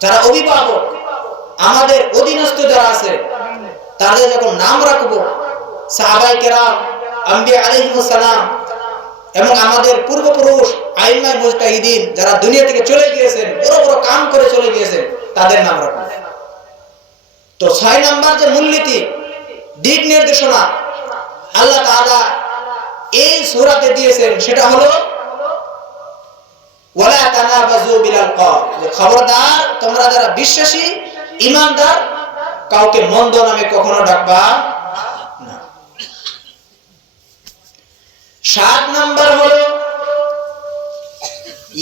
যারা অভিভাবক, আমাদের অধীনস্থ যারা আছে, তাদের যখন নাম রাখবো সাহাবায়ে কেরাম, আম্বিয়া আলাইহিমুস সালাম এবং আমাদের পূর্বপুরুষ আইম্মায়ে মুজতাহিদিন যারা দুনিয়া থেকে চলে গিয়েছেন, বড় বড় কাম করে চলে গিয়েছেন, তাদের নাম রাখবো। তো 6 নাম্বার যে মূলনীতি, দিক নির্দেশনা আল্লাহ তাআলা এই সূরাতে দিয়েছেন, সেটা হলো ওয়ালা তানাবাজু বিল আলকাব, যে খবরদার তোমরা যারা বিশ্বাসী ঈমানদার কাউকে মন্দ নামে কখনো ডাকবা না। 7 নাম্বার হলো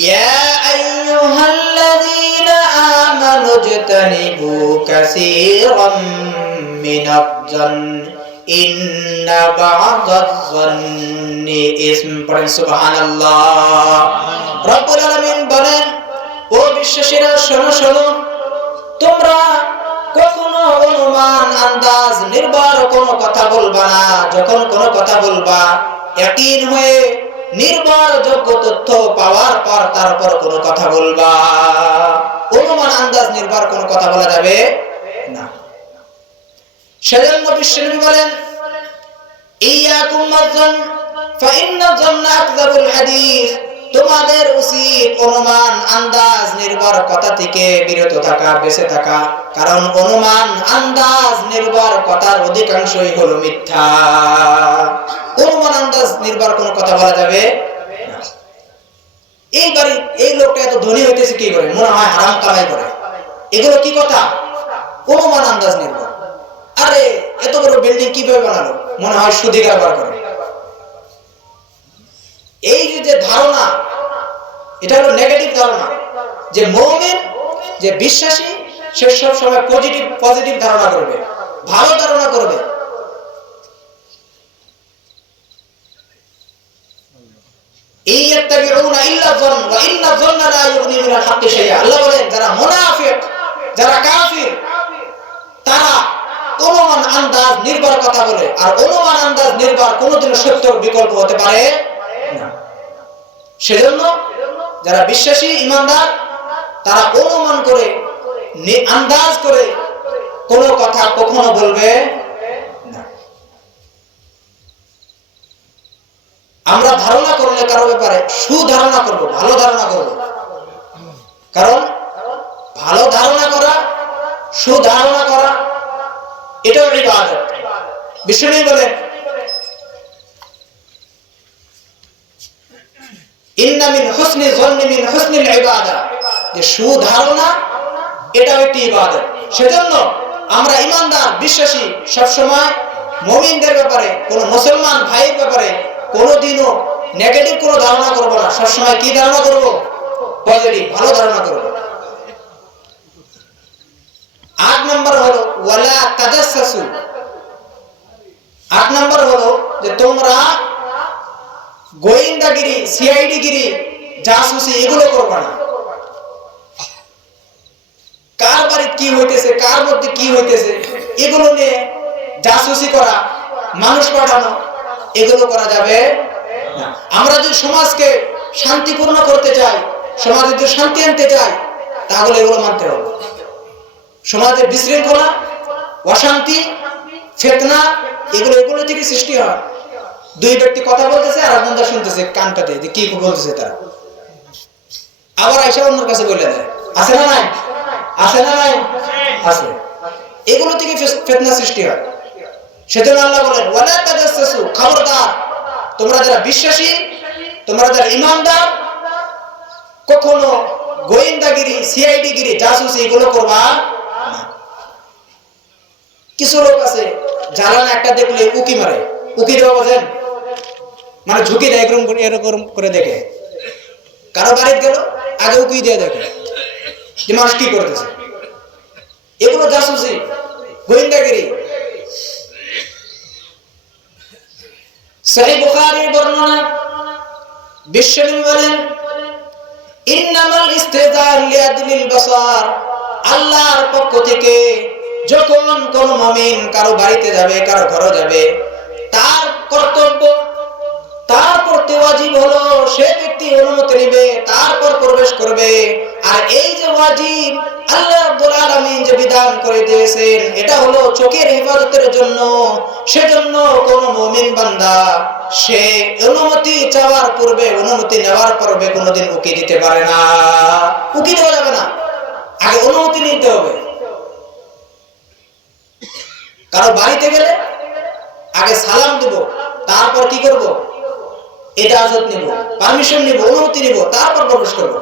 ইয়া আইয়ুহাল্লাযীনা আমানু জতানিবু কাসীরাম মিনাজ-জান্নি ইন্না বা'দাজ-জান্নি ইসম। পড়েন সুবহানাল্লাহ। রব্বুল আলামিন বলেন, ও বিশ্বাসীরা শোনো শোনো, তোমরা কখনো অনুমান আন্দাজ নির্ভর কোনো কথা বলবা না। যখন কোনো কথা বলবা ইয়াকিন হয়ে নির্ভরযোগ্য তথ্য পাওয়ার পর তারপর কোনো কথা বলবা। অনুমান আন্দাজ নির্ভর কোনো কথা বলা যাবে না। সেজন্য বিশ্বনবী বলেন, ইয়াকুম ওয়াজ-জান ফাইন্না যান্না আকযাবুল হাদিস, তোমাদের উচিত অনুমান আন্দাজ নির্ভর কথা থেকে বিরত থাকা, বেঁচে থাকা। কারণ অনুমান আন্দাজ নির্ভর কথার অধিকাংশই হলো মিথ্যা। অনুমান আন্দাজ নির্ভর কোনো কথা বলা যাবে না। এইবারে এই লোকটা এত ধনী হইতেছে কি করে, মনে হয় হারাম কামাই করে, এগুলো কি কথা? অনুমান আন্দাজ নির্ভর। আরে এত বড় বিল্ডিং কিভাবে বানালো, মনে হয় সুদী কারবার করে। এই যে ধারণা, এটা হলো নেগেটিভ ধারণা। যে মুমিন, যে বিশ্বাসী, সে সব সময় পজিটিভ ধারণা করবে, ভালো ধারণা করবে। ইয়াত্তাবিউনা ইল্লা যান ওয়া ইন্না যান্না লা ইউগনি মিনাল হাক্কি শাইআ। আল্লাহ বলেন, যারা মুনাফিক, যারা কাফির, তারা অনুমান আন্দাজ নির্ভর কথা বলে। আর অনুমান আন্দাজ নির্ভর কোনোদিনও সত্যের বিকল্প হতে পারে না। সেজন্য যারা বিশ্বাসী ঈমানদার, তারা অনুমান করে, আন্দাজ করে কোনো কথা কখনো বলবে না। আমরা ধারণা করলে কারো ব্যাপারে সুধারণা করব, ভালো ধারণা করব। কারণ ভালো ধারণা করা, সুধারণা করা, এটাও ইবাদত। বিশ্বনবী বলেন, ইন্না মিন হুসনি যন্নি মিন হুসনিল ইবাদা, যে সুধারণা এটাও একটি ইবাদত। সেজন্য আমরা ঈমানদার বিশ্বাসী সব সময় মুমিনদের ব্যাপারে, কোন মুসলমান ভাইয়ের ব্যাপারে কোনোদিনও নেগেটিভ কোনো ধারণা করব না। সব সময় কি ধারণা করব? পজিটিভ, ভালো ধারণা করব। 8 নম্বর হলো ওয়ালা তাজাসসু। 8 নম্বর হলো যে তোমরা গোয়েন্দাগিরি, সিআইডিগিরি, জাসুসি এগুলো করবে না। কার বাড়ি কি হইতেছে, কার মধ্যে কি হইতেছে, এগুলো নিয়ে জাসুসি করা, মানুষ পাঠানো, এগুলো করা যাবে না। আমরা যদি সমাজকে শান্তিপূর্ণ করতে চাই, সমাজে যদি শান্তি আনতে চাই, তাহলে এগুলো মানতে হবে। সমাজে বিশৃঙ্খলা, অশান্তি, ফিতনা এগুলো থেকে সৃষ্টি হয়। দুই ব্যক্তি কথা বলতেছে আর একজন শুনতেছে কানটাতে, যে কি বলতেছে তারা, আবার আইসা অন্যের কাছে বলে দেয়। আছে না নাই? আছে না নাই? আছে। এগুলো থেকে ফিতনা সৃষ্টি হয়। সেজন্য আল্লাহ বলেন, ওয়ালা তাজাসসু, খবরদার তোমরা যারা বিশ্বাসী, তোমরা যারা ঈমানদার, কখনো গোয়েন্দাগিরি, সিআইডিগিরি, জাসুসি এগুলো করবা না। কিছু লোক আছে জ্বালানা একটা দেখলে উকি মারে। উকি দেওয়া বোঝেন? মানে ঝুঁকি দেয়, এরকম করে দেখে। কারো বাড়িতে গেল, আগে উকি দিয়ে দেখে যে মানুষ কি করতেছে। এগুলো জাসুসি, গোয়েন্দাগিরি। সহিহ বুখারীর বর্ণনা, বিশ্বনবী বলেন, ইন্নামাল ইস্তিজার লিআদলিল বাসার, আল্লাহর পক্ষ থেকে যখন কোন মুমিন কারো বাড়িতে যাবে, কারো ঘরে যাবে, তার কর্তব্য, তার প্রতি ওয়াজিব হলো সে ব্যক্তি অনুমতি নেবে, তারপর প্রবেশ করবে। আর এই যে ওয়াজিব আল্লাহ রাব্বুল আলামিন যে বিধান করে দিয়েছেন, এটা হলো চোখের হেফাজতের জন্য। সেজন্য কোন মুমিন বান্দা সে অনুমতি চাওয়ার পূর্বে, অনুমতি নেওয়ার পূর্বে কোনোদিন উকি দিতে পারে না, উকি দেওয়া যাবে না, আগে অনুমতি নিতে হবে। কারো বাড়িতে গেলে আগে সালাম দেব, তারপর কি করব, ইজাজত নিব, পারমিশন নিব, অনুমতি নিব, তারপর প্রবেশ করব।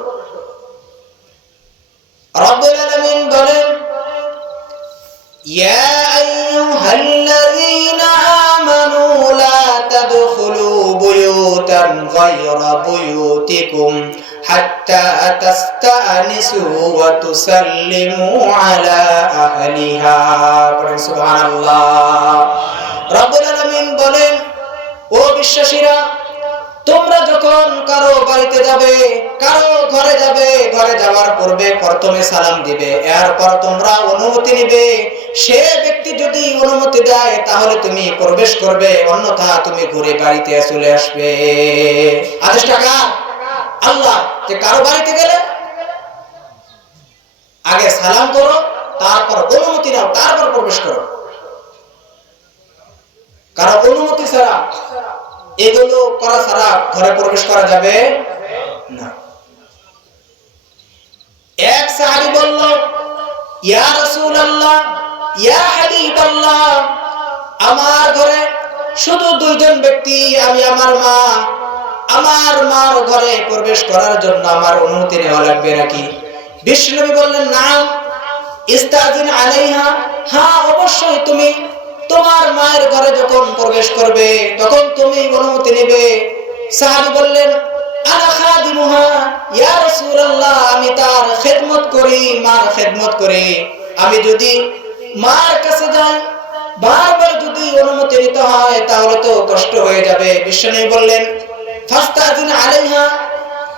রব্বুল আলামিন বলেন, ইয়া আইয়ুহাল্লাযীনা আমানু লা তাদখুলু বুয়ুতান গায়রা বুয়ুতিকুম হাত্তা তাস্তানিসু ওয়া তুসাল্লিমু আলা আহলিহা। সুবহানাল্লাহ। রব্বুল আলামিন বলেন, ও বিশ্বাসীরা, তোমরা যখন কারো বাড়িতে যাবে, কারো ঘরে যাবে, ঘরে যাওয়ার পূর্বে প্রথমে সালাম দিবে, এরপর তোমরা অনুমতি নিবে। সে ব্যক্তি যদি অনুমতি দেয় তাহলে তুমি প্রবেশ করবে, অন্যথা তুমি ঘুরে বাড়িতে চলে আসবে। আদেশটা কার? আল্লাহ। যে কারো বাড়িতে গেলে আগে সালাম করো, তারপর অনুমতি নাও, তারপর প্রবেশ করো। কারো অনুমতি ছাড়া, এগুলো করা ছাড়া ঘরে প্রবেশ করা যাবে না। এক সাহাবী বলল, ইয়া রাসূলুল্লাহ, ইয়া হাবিবাল্লাহ, আমার ঘরে শুধু দুইজন ব্যক্তি, আমি আমার মা। আমার মার ঘরে প্রবেশ করার জন্য আমার অনুমতি নেওয়া লাগবে নাকি? বিশ্বনবী বললেন, নাম ইস্তাজিন আলাইহা, হ্যাঁ অবশ্যই তুমি তোমার মায়ের ঘরে যখন প্রবেশ করবে তখন তুমি অনুমতি নেবে। সাহাবী বললেন, আনা খাদিমুহা ইয়া রাসূলুল্লাহ, আমি তার খেদমত করি, মার খেদমত করি। আমি যদি মার কাছে যাই, বারবার যদি অনুমতি নিতে হয় তাহলে তো কষ্ট হয়ে যাবে। বিশ্বনবী বললেন, ফাস্তাজিন আলাইহা,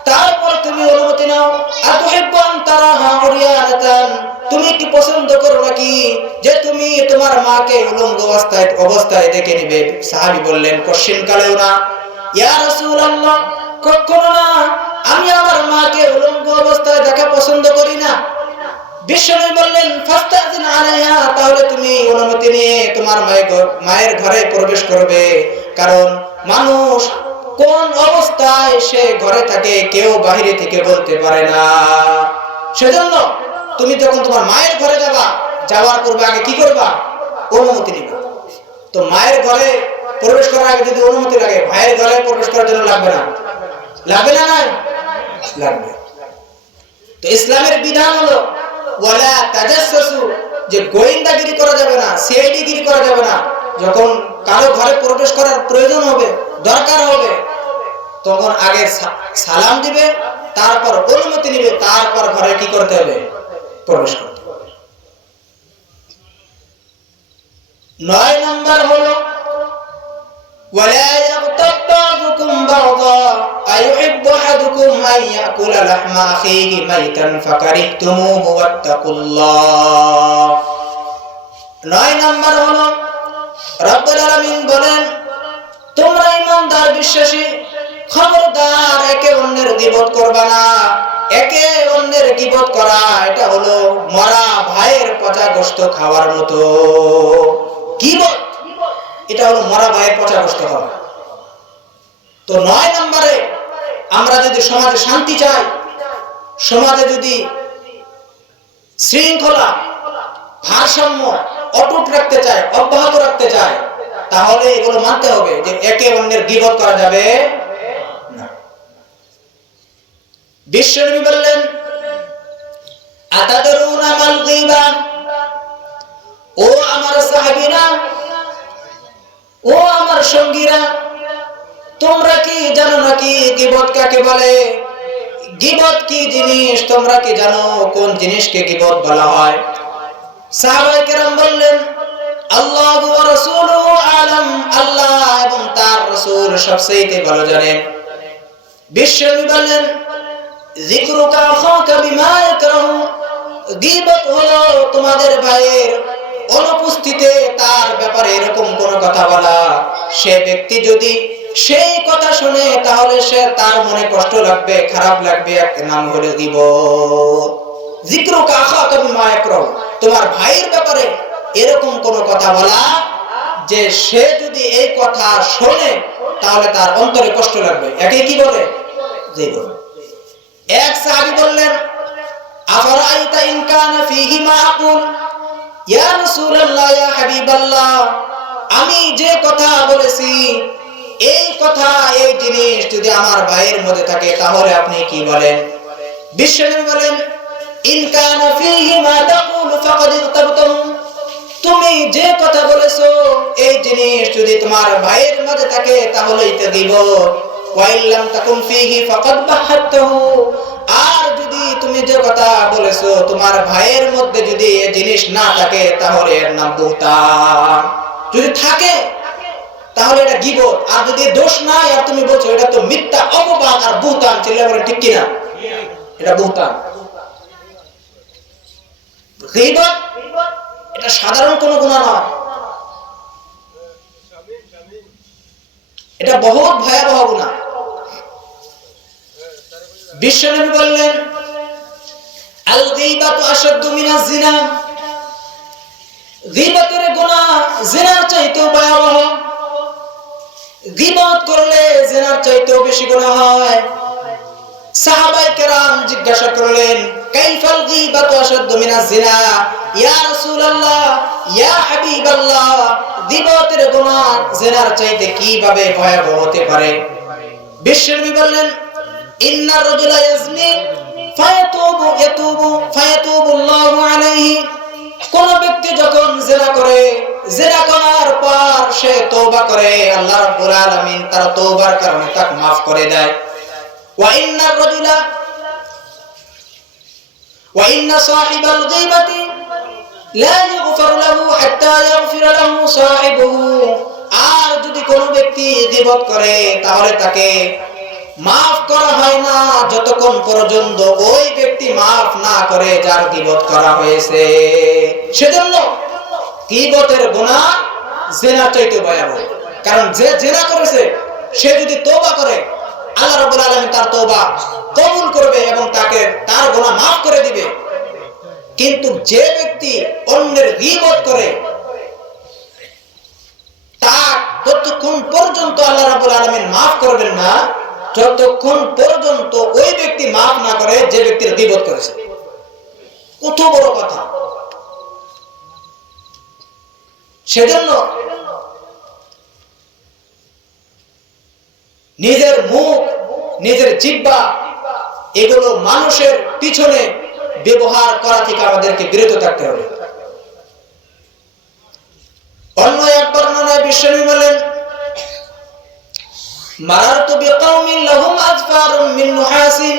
তারপর তুমি অনুমতি নাও। আতুহিব্বু আন তারাহা উরিয়ানাতান, তুমি কি পছন্দ করো নাকি যে তুমি তোমার মাকে উলঙ্গ অবস্থায় দেখে নিবে? সাহাবী বললেন, কোশ্চিনকালেও না। ইয়া রাসূলুল্লাহ, কখনো না, আমি আমার মাকে উলঙ্গ অবস্থায় দেখা পছন্দ করি না। বিশ্বনবী বললেন, ফাস্তাজিন আলাইহা, তাহলে তুমি অনুমতি নিয়ে তোমার মায়ের ঘরে প্রবেশ করবে। কারণ মানুষ কোন অবস্থায় সে ঘরে থাকে কেউ বাইরে থেকে বলতে পারে না। সেজন্য তুমি যখন তোমার মায়ের ঘরে যাবা, যাওয়ার পূর্বে আগে কি করবা? অনুমতি নিবা। তো মায়ের ঘরে প্রবেশ করার আগে যদি অনুমতি লাগে, ভাইয়ের ঘরে প্রবেশ করার জন্য লাগবে না? লাগবে না? নাই লাগবে। তো ইসলামের বিধান হলো ওয়ালা তাজাসসু, যে গোয়েন্দাগিরি করা যাবে না, সিআইডি গিরি করা যাবে না। যখন কারো ঘরে প্রবেশ করার প্রয়োজন হবে, দরকার হবে, তখন আগে সালাম দিবে, তারপর অনুমতি নিবে, তারপর ঘরে কি করতে হবে? প্রবেশ করতে হবে। 9 নাম্বার হলো ওয়ালা ইয়াগতাব বা'দুকুম বা'দা আইয়ুহিব্বু আহাদুকুম আন ইয়াকুলা লাহমা আখিহি মাইতান ফাকারিহতুমুহু ওয়াত্তাকুল্লাহ। 9 নাম্বার হলো রব্বুল আলামিন বলেন, তোমরা ঈমানদার বিশ্বাসী, খবরদার একে অন্যের গীবত করবা না। একে অন্যের গীবত করা এটা হলো মরা ভাইয়ের পচা গোশত খাওয়ার মতো। গীবত এটা হলো মরা ভাইয়ের পচা গোশত খাওয়া। তো 9 নম্বরে আমরা যদি সমাজে শান্তি চাই, সমাজে যদি শৃঙ্খলা, ভারসাম্য অটুট রাখতে চাই, অব্যাহত রাখতে চাই, তাহলে এগুলো মানতে হবে যে একে অন্যের গীবত করা যাবে না। বিশ্বনবী বললেন, আতাদরুনা মাল গীবা, ও আমার সাহাবীরা, ও আমার সঙ্গীরা, তোমরা কি জানো নাকি গীবত কাকে বলে? গীবত কি জিনিস তোমরা কি জানো? কোন জিনিসকে গীবত বলা হয়? সাহাবায়ে কেরাম বললেন, আল্লাহু ওয়া রাসূলুহু আ'লাম, আল্লাহ এবং তার রাসূল সবচেয়ে ভালো জানেন। বিশ্বনবী বলেন, যিকরুকা আখাকা বিমা ইয়াকরাহু, গীবত হলো তোমাদের ভাইয়ের অনুপস্থিতিতে তার ব্যাপারে এরকম কোন কথা বলা। সে ব্যক্তি যদি সেই কথা শুনে তাহলে সে তার মনে কষ্ট লাগবে, খারাপ লাগবে, এক নাম হলো গীবত। যিকরুকা আখাকা বিমা ইয়াকরাহু, তোমার ভাইয়ের ব্যাপারে এরকম কোন কথা বলা যে সে যদি এই কথা শুনে তাহলে তার অন্তরে কষ্ট লাগবে, একে কি বলে? গীবত। এক সাহাবী বললেন, আফরাইতা ইন কানা ফীহি মা আকুল, ইয়া রাসূলুল্লাহ, ইয়া হাবিবাল্লাহ, আমি যে কথা বলেছি এই কথা, এই জিনিস যদি আমার ভাইয়ের মধ্যে থাকে তাহলে আপনি কি বলেন? বিশ্বনবী বলেন, ইন কানা ফীহি মা তাকুলু ফাকাদ ইগতাবতাম, তুমি যে কথা বলেছো এই জিনিস যদি তোমার ভাইয়ের মধ্যে থাকে তাহলে এটা গীবত। ওয়া ইল্লাম তাকুন ফীহি ফাকাদ বাহাতাহু, আর যদি তুমি যে কথা বলেছো তোমার ভাইয়ের মধ্যে যদি এই জিনিস না থাকে তাহলে এর নাম বুহতান। যদি থাকে তাহলে এটা গীবত, আর যদি দোষ নাই আর তুমি বলছো এটা তো মিথ্যা, অপবাদ আর বুহতান, চিল্লা বলেন ঠিক কিনা? এটা বুহতান। গীবত এটা সাধারণ কোনো গুনাহ নয়, এটা বহুত ভয়াবহ গুনাহ। বিশ্বনবী বললেন, আল গীবাতু আশাদ্দু মিনাজ জিনা, গীবতের গুনাহ জিনার চাইতেও ভয়াবহ। গীবত করলে জিনার চাইতেও বেশি গুনাহ হয়। সাহাবায়ে কেরাম জিজ্ঞাসা করলেন, কাইফাল গীবাতু আশাদ্দু মিনাজ জিনা, ইয়া রাসূলুল্লাহ, ইয়া হাবিবাল্লাহ, গীবতের গুনাহ জিনার চাইতে কিভাবে ভয়াবহ হতে পারে? বিশ্বনবী বললেন, ইন্নার রাজুলা ইয়াজনি ফায়াতুবুল্লাহু আলাইহি, কোন ব্যক্তি যখন জিনা করে, জিনা করার পর সে তওবা করে, আল্লাহ রাব্বুল আলামিন তার তওবার কারণে তাকে maaf করে দেয়। ওয়া ইন্না সাহিবাল গীবাতি লা ইগফার লাহু হাত্তা ইয়াগফিরা লাহু সাহিবুহু, আর যদি কোন ব্যক্তি গীবত করে তাহলে তাকে মাফ করা হয় না যতক্ষণ পর্যন্ত ওই ব্যক্তি মাফ না করে যার গীবত করা হয়েছে। সেজন্য গীবতের গুনাহ জিনার চাইতে ভয়াবহ, কারণ যে জিনা করেছে সে যদি তওবা করে আল্লাহ রাব্বুল আলামিন তার তওবা কবুল করবে এবং তাকে তার গুনাহ মাফ করে দিবে। কিন্তু যে ব্যক্তি অন্যের গীবত করে তা ততক্ষণ পর্যন্ত আল্লাহ রাব্বুল আলামিন মাফ করবেন না যতক্ষণ পর্যন্ত ওই ব্যক্তি মাফ না করে যে ব্যক্তির গীবত করেছে। কত বড় কথা! সেজন্য নিজের মুখ, নিজের জিহ্বা এগুলো মানুষের পিছনে ব্যবহার করা থেকে আমাদেরকে বিরত থাকতে হবে। অন্য এক বর্ণনায় বিশ্বনবী বলেন, মারারতু বিকাউমিন লাহুম আযফারুম মিন নুহাসিন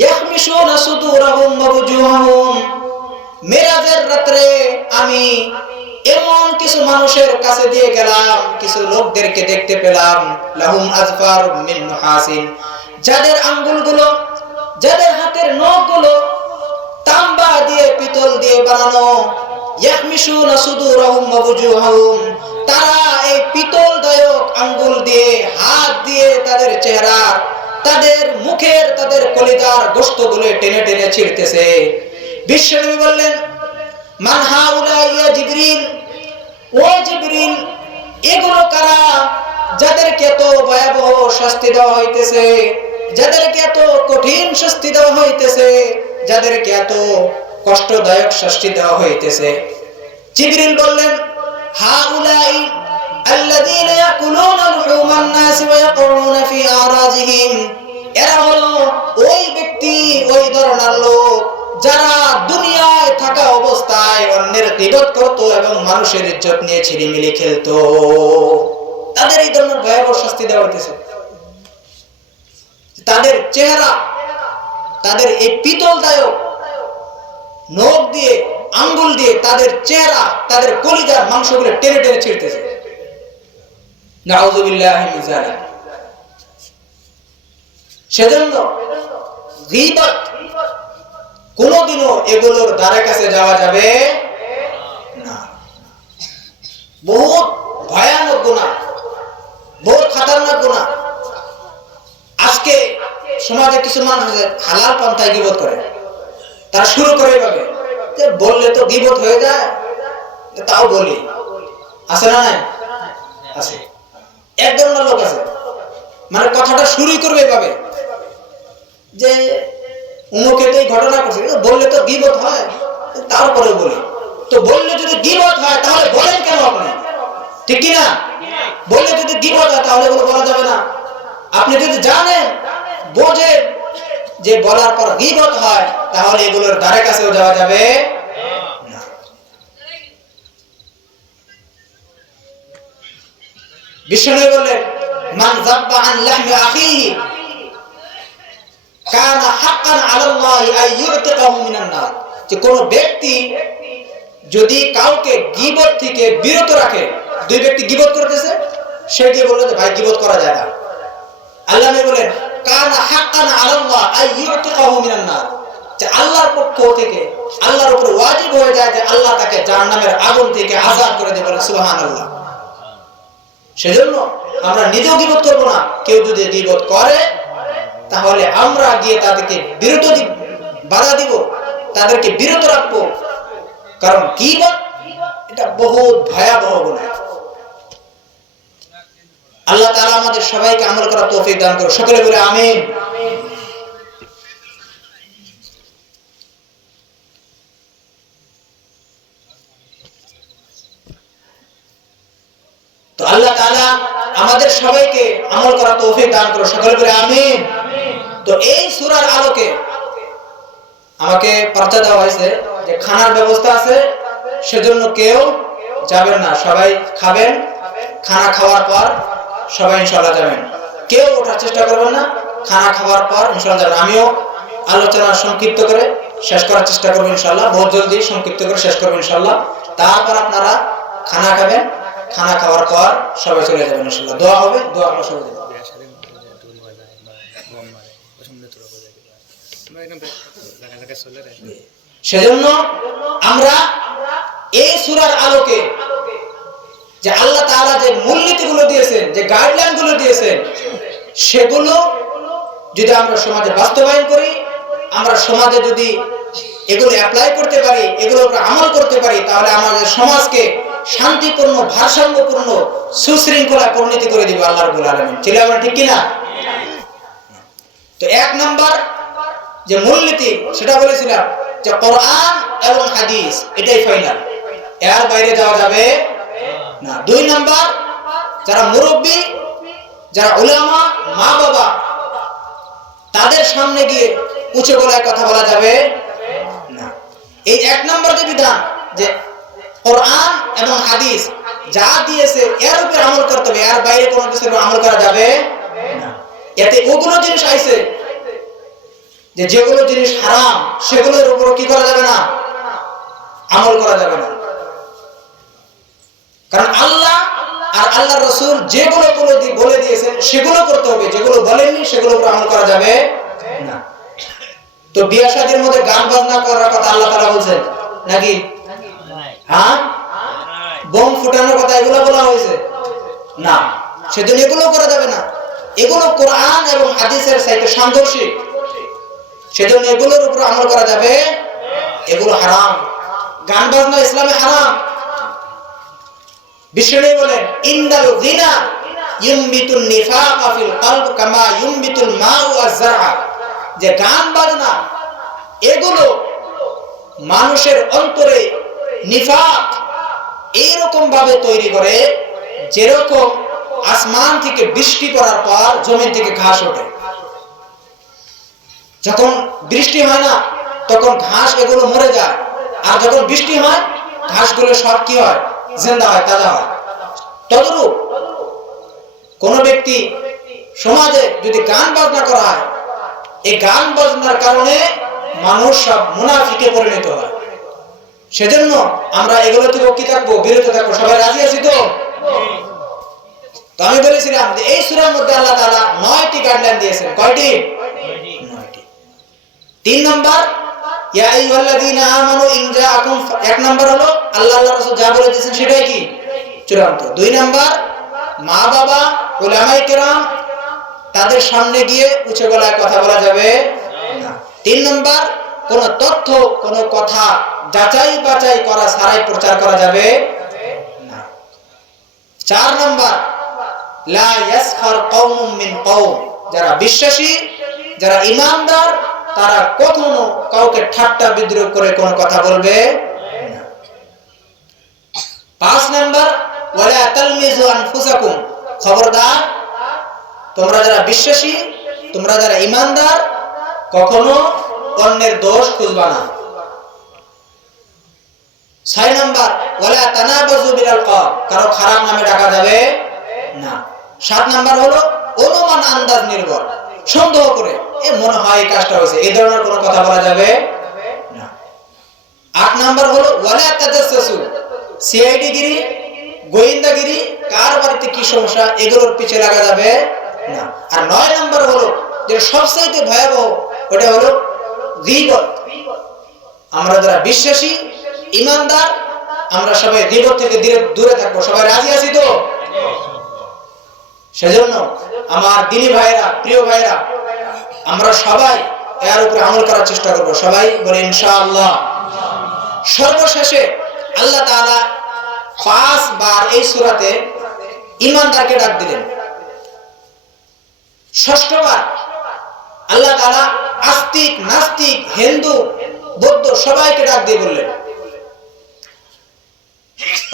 ইয়াখমিশুনা সুদুরাহুম ওয়া বুজুহাহুম, মেরাজের রাতে আমি এমন কিছু মানুষের কাছে দিয়ে গেলাম, কিছু লোকদেরকে দেখতে পেলাম, লাহুম আযফারুম মিন নুহাসিন, যাদের আঙ্গুলগুলো, যাদের হাতের নখগুলো তাম্বা দিয়ে, পিতল দিয়ে বানানো, ইয়াখমিশুনা সুদুরাহুম ওয়া বুজুহাহুম, তারা এই পিতলদায়ক আঙ্গুল দিয়ে, হাত দিয়ে তাদের চেহারা, তাদের মুখের, তাদের কলিজার গোশতগুলো টেনে টেনে ছিঁড়তেছে। বিশ্বনবী বললেন, মান হাউলা ইয়া জিবরিল, ও জিবরিল, এগুলো কারা যাদেরকে এত ভয়াবহ শাস্তি দেওয়া হইতেছে, যাদেরকে এত কঠিন শাস্তি দেওয়া হইতেছে, যাদেরকে এত কষ্টদায়ক শাস্তি দেওয়া হইতেছে? জিবরিল বললেন, হাউলাই আল্লাযীনা ইয়াকুলুনা লুহুমান নাস ওয়া ইয়াকুলুনা ফি আরাজিহিম, এরা হলো ওই ব্যক্তি, ওই ধরনের লোক যারা দুনিয়ায় থাকা অবস্থায় অন্যের গীবত করত এবং মানুষের ইজ্জত নিয়ে ছিনিমিনি খেলতো। তাদের এই ধরনের ভয়াবহ শাস্তি দেওয়া হইতেছে। তাদের চেহারা, তাদের এই পিতলদায়ক নখ দিয়ে আঙ্গুল দিয়ে তাদের চেহারা, তাদের কলিজার মাংসগুলো টেনে টেনে ছিঁড়তেছে। নাউযুবিল্লাহি মিন যালিক। সেজন্য গীবত কোনোদিনও এগুলোর দ্বারে কাছে যাওয়া যাবে না। বহুত ভয়ানক গুনাহ, বহুত খতরনাক গুনাহ। আজকে সমাজে কিছু মানুষ আছে হালাল পন্থায় গীবত করে। তারা শুরু করে এভাবে যে বললে তো গীবত হয়ে যায়, তাও বলি। আছে না নাই? আছে। এক ধরনের লোক আছে, মানে কথাটা শুরুই করবে এভাবে যে উমুকে তো এই ঘটনা করছে, বললে তো গীবত হয়, তারপরে বলি। তো বললে যদি গীবত হয় তাহলে বলেন কেন আপনি? ঠিক কি না? বললে যদি গীবত হয় তাহলে এগুলো বলা যাবে না। আপনি যদি জানেন, বোঝেন যে বলার পর গীবত হয়, তাহলে এগুলোর ধারে কাছেও যাওয়া যাবে না। বিষ্ণু বললেন, মান যাব্বা আন লাহমি আখিহি কানা হাক্কান আলাল্লাহি আন ইউতিকাহু মিনান নার। যে কোন ব্যক্তি যদি কাউকে গীবত থেকে বিরত রাখে, দুই ব্যক্তি গীবত করতেছে, সে গিয়ে বলল যে ভাই গীবত করা যায় না, আল্লাহ নবী বলেন কানা হাক্কান আলাল্লাহ আন ইউতিকাহু মিনান নার। যে আল্লাহর পক্ষ থেকে আল্লাহর উপর ওয়াজিব হয়ে যায় যে আল্লাহ তাকে জাহান্নামের আগুন থেকে আযাদ করে দেবেন। সুবহানাল্লাহ। সেজন্য আমরা নিজেও গীবত করব না। কেউ যদি গীবত করে তাহলে আমরা গিয়ে তাদেরকে বাধা দিব, তাদেরকে বিরত রাখবো। কারণ গীবত এটা বহুত ভয়াবহ গুনাহ। আল্লাহ তাআলা আমাদের সবাইকে আমল করার তৌফিক দান করুন। সকলে বলে আমিন। তো আল্লাহ তাআলা আমাদের সবাইকে আমল করার তৌফিক দান করুন। সকলে বলে আমিন। তো এই সূরার আলোকে আমাকে পর্চা দেওয়া হয়েছে যে খানার ব্যবস্থা আছে, সেজন্য কেউ যাবেন না, সবাই খাবেন। খানা খাওয়ার পর সবাই ইনশাআল্লাহ যাবেন। কেউ ওঠার চেষ্টা করবেন না, খানা খাওয়ার পর ইনশাআল্লাহ যাবেন। আমিও আলোচনা সংক্ষিপ্ত করে শেষ করার চেষ্টা করব ইনশাআল্লাহ, বহুত জলদি সংক্ষিপ্ত করে শেষ করব ইনশাআল্লাহ। তারপর আপনারা খানা খাবেন, খানা খাওয়ার পর সবাই চলে যাবেন ইনশাআল্লাহ। দোয়া হবে, দোয়া আমরা সবাই দেব। সেজন্য আমরা এই সূরার আলোকে যে আল্লাহ তাআলা যে মূলনীতিগুলো দিয়েছেন, যে গাইডলাইনগুলো দিয়েছেন, সেগুলো যদি আমরা সমাজে বাস্তবায়ন করি, আমরা সমাজে যদি এগুলো অ্যাপ্লাই করতে পারি, এগুলোর উপর আমল করতে পারি, তাহলে আমাদের সমাজকে শান্তিপূর্ণ, ভারসাম্যপূর্ণ, সুশৃঙ্খলা পরিণতি করে দিবে আল্লাহ রাব্বুল আলামিন। ছিল আমরা ঠিক কিনা? তো এক নাম্বার যে মূলনীতি সেটা বলেছিলাম যে কোরআন এবং হাদিস এটাই ফাইনাল, এর বাইরে যাওয়া যাবে না। দুই নাম্বার, যারা মুরব্বী, যারা উলামা, মা বাবা, তাদের সামনে গিয়ে উঁচু গলায় কথা বলা যাবে না। এই এক নাম্বার যে বিধান, যে কোরআন এবং হাদিস যা দিয়েছে এর উপর আমল করতে হবে, এর বাইরে কোনো কিছুর উপর আমল করা যাবে না। এতে ওগুলো জিনিস আইছে যে যেগুলো জিনিস হারাম, সেগুলোর উপর কি করা যাবে না? আমল করা যাবে না। কারণ আল্লাহ আর আল্লাহর রাসূল যেগুলো বলে দিয়েছেন সেগুলো করতে হবে, যেগুলো বলেননি সেগুলোর উপর আমল করা যাবে না। তো বিয়ে শাদীর মধ্যে গান বাজনা করার কথা আল্লাহ তাআলা বলেছেন নাকি? হ্যাঁ, বোম ফুটানোর কথা এগুলো বলা হয়েছে না। সেজন্য এগুলো করা যাবে না। এগুলো কোরআন এবং হাদিসের সাথে সাংঘর্ষিক, সেজন্য এগুলোর উপর আমল করা যাবে, এগুলো হারাম। গান বাজনা ইসলামে হারাম। বিষ্ণু বলেন ইন্নাল যিনা ইউমবিতুন নিফাকা ফিল কলব কামা ইউমবিতুল মাউ আয-যারআ। যে গান বাজনা এগুলো মানুষের অন্তরে নিফাক এইরকম ভাবে তৈরি করে যেরকম আসমান থেকে বৃষ্টি পড়ার পর জমিন থেকে ঘাস ওঠে। যখন বৃষ্টি হয় না তখন ঘাস এগুলো মরে যায়, আর যখন বৃষ্টি হয় ঘাসগুলো সব কি হয়? জিন্দা হয়, তাজা হয়। তদ্রূপ কোন ব্যক্তি সমাজে যদি গান বাজনা করা হয়, এই গান বাজনার কারণে মানুষ সব মুনাফিকে পরিণত হয়। সেজন্য আমরা এগুলো থেকে কি থাকবো, বিরত থাকবো। সবাই রাজি আছি তো? তো আমি বলেছিলাম যে এই সূরার মধ্যে আল্লাহ তাআলা 9টি গাইডলাইন দিয়েছেন। কয়টি? 9টি। 3 নাম্বার ইয়া আইয়ুহাল্লাযীনা আমানু ইন জাআকুম, 1 নাম্বার হলো আল্লাহ রাসূল যা বলে দিয়েছেন সেটাই কি চূড়ান্ত। 2 নাম্বার মা বাবা উলামায়ে কেরাম তাদের সামনে গিয়ে উচ্চ গলায় কথা বলা যাবে না। 3 নাম্বার কোন তথ্য কোন কথা যাচাই বাছাই করা ছাড়াই প্রচার করা যাবে না। 4 নাম্বার লা ইয়াসখার কওমুম মিন কওম, যারা বিশ্বাসী যারা ঈমানদার তারা কখনো কাউকে ঠাট্টা বিদ্রূপ করে কোনো কথা বলবে না। 5 নাম্বার ওয়ালা তালমিজু আনফুসাকুম, খবরদার তোমরা যারা বিশ্বাসী তোমরা যারা ঈমানদার কখনো অন্যের দোষ খুঁজবা না। 6 নাম্বার ওয়ালা তানাবাজু বিল আলকাব, কারো খারাপ নামে ডাকা যাবে না। 7 নাম্বার হলো অনুমান আন্দাজ নির্ভর, সন্দেহ করে এ মনে হয় এই কাজটা হয়েছে, এই ধরনের কোনো কথা বলা যাবে না। 8 নাম্বার হলো ওয়ালা তাজাসসু, সিআইডি গিরি গোয়েন্দাগিরি, কার বাড়িতে কি সমস্যা এগুলোর পিছে লাগা যাবে না। আর 9 নাম্বার হলো যে সবচেয়ে ভয়াবহ, ওটা হলো গীবত। আমরা যারা বিশ্বাসী ঈমানদার আমরা সবাই গীবত থেকে দূরে থাকবো। সবাই রাজি আছি তো? সেজন্য আমার দিনী ভাইরা প্রিয় ভাইরা আমরা সবাই এর উপরে আমল করার চেষ্টা করব। সবাই বলে ইনশাআল্লাহ। সর্বশেষে আল্লাহ তাআলা 5 বার এই সূরাতে ঈমানদারকে ডাক দিলেন। 6ষ্ঠ বার আল্লাহ তাআলা আস্তিক নাস্তিক হিন্দু বৌদ্ধ সবাইকে ডাক দিয়ে বললেন।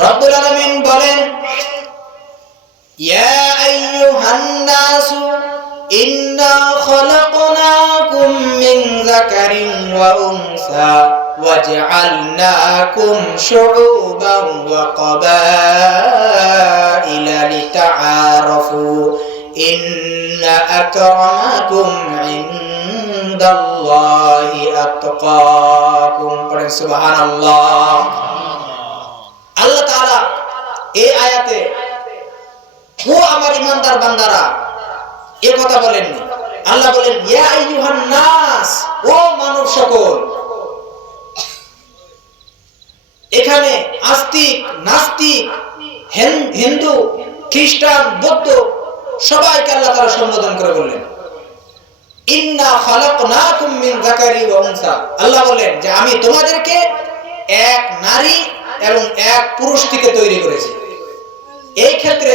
রব্বুল আলামিন বলেন ইয়া আইয়ুহান নাসু ইন্না খালাকনাকুম মিন যাকারিন ওয়া উনসা ওয়াজআলনাকুম শুউবান ওয়া ক্বাবাইলা লিতাআরাফু ইন্না আকরামাকুম ইনদাল্লাহি আতকাকুম। পড়েন সুবহানাল্লাহ। আল্লাহ তাআলা এই আয়াতে ও আমার ঈমানদার বান্দারা এই কথা বলেননি। আল্লাহ বলেন ইয়া আইয়ুহান নাস, ও মানব সকল। এখানে আস্তিক নাস্তিক হিন্দু খ্রিস্টান বৌদ্ধ সবাইকে আল্লাহ তাআলা সম্বোধন করে বললেন ইন্না খালাকনাকুম মিন যাকারি ওয়া উনসা। আল্লাহ বলেন যে আমি তোমাদেরকে এক নারী এবং এক পুরুষ থেকে তৈরি করেছি। এই ক্ষেত্রে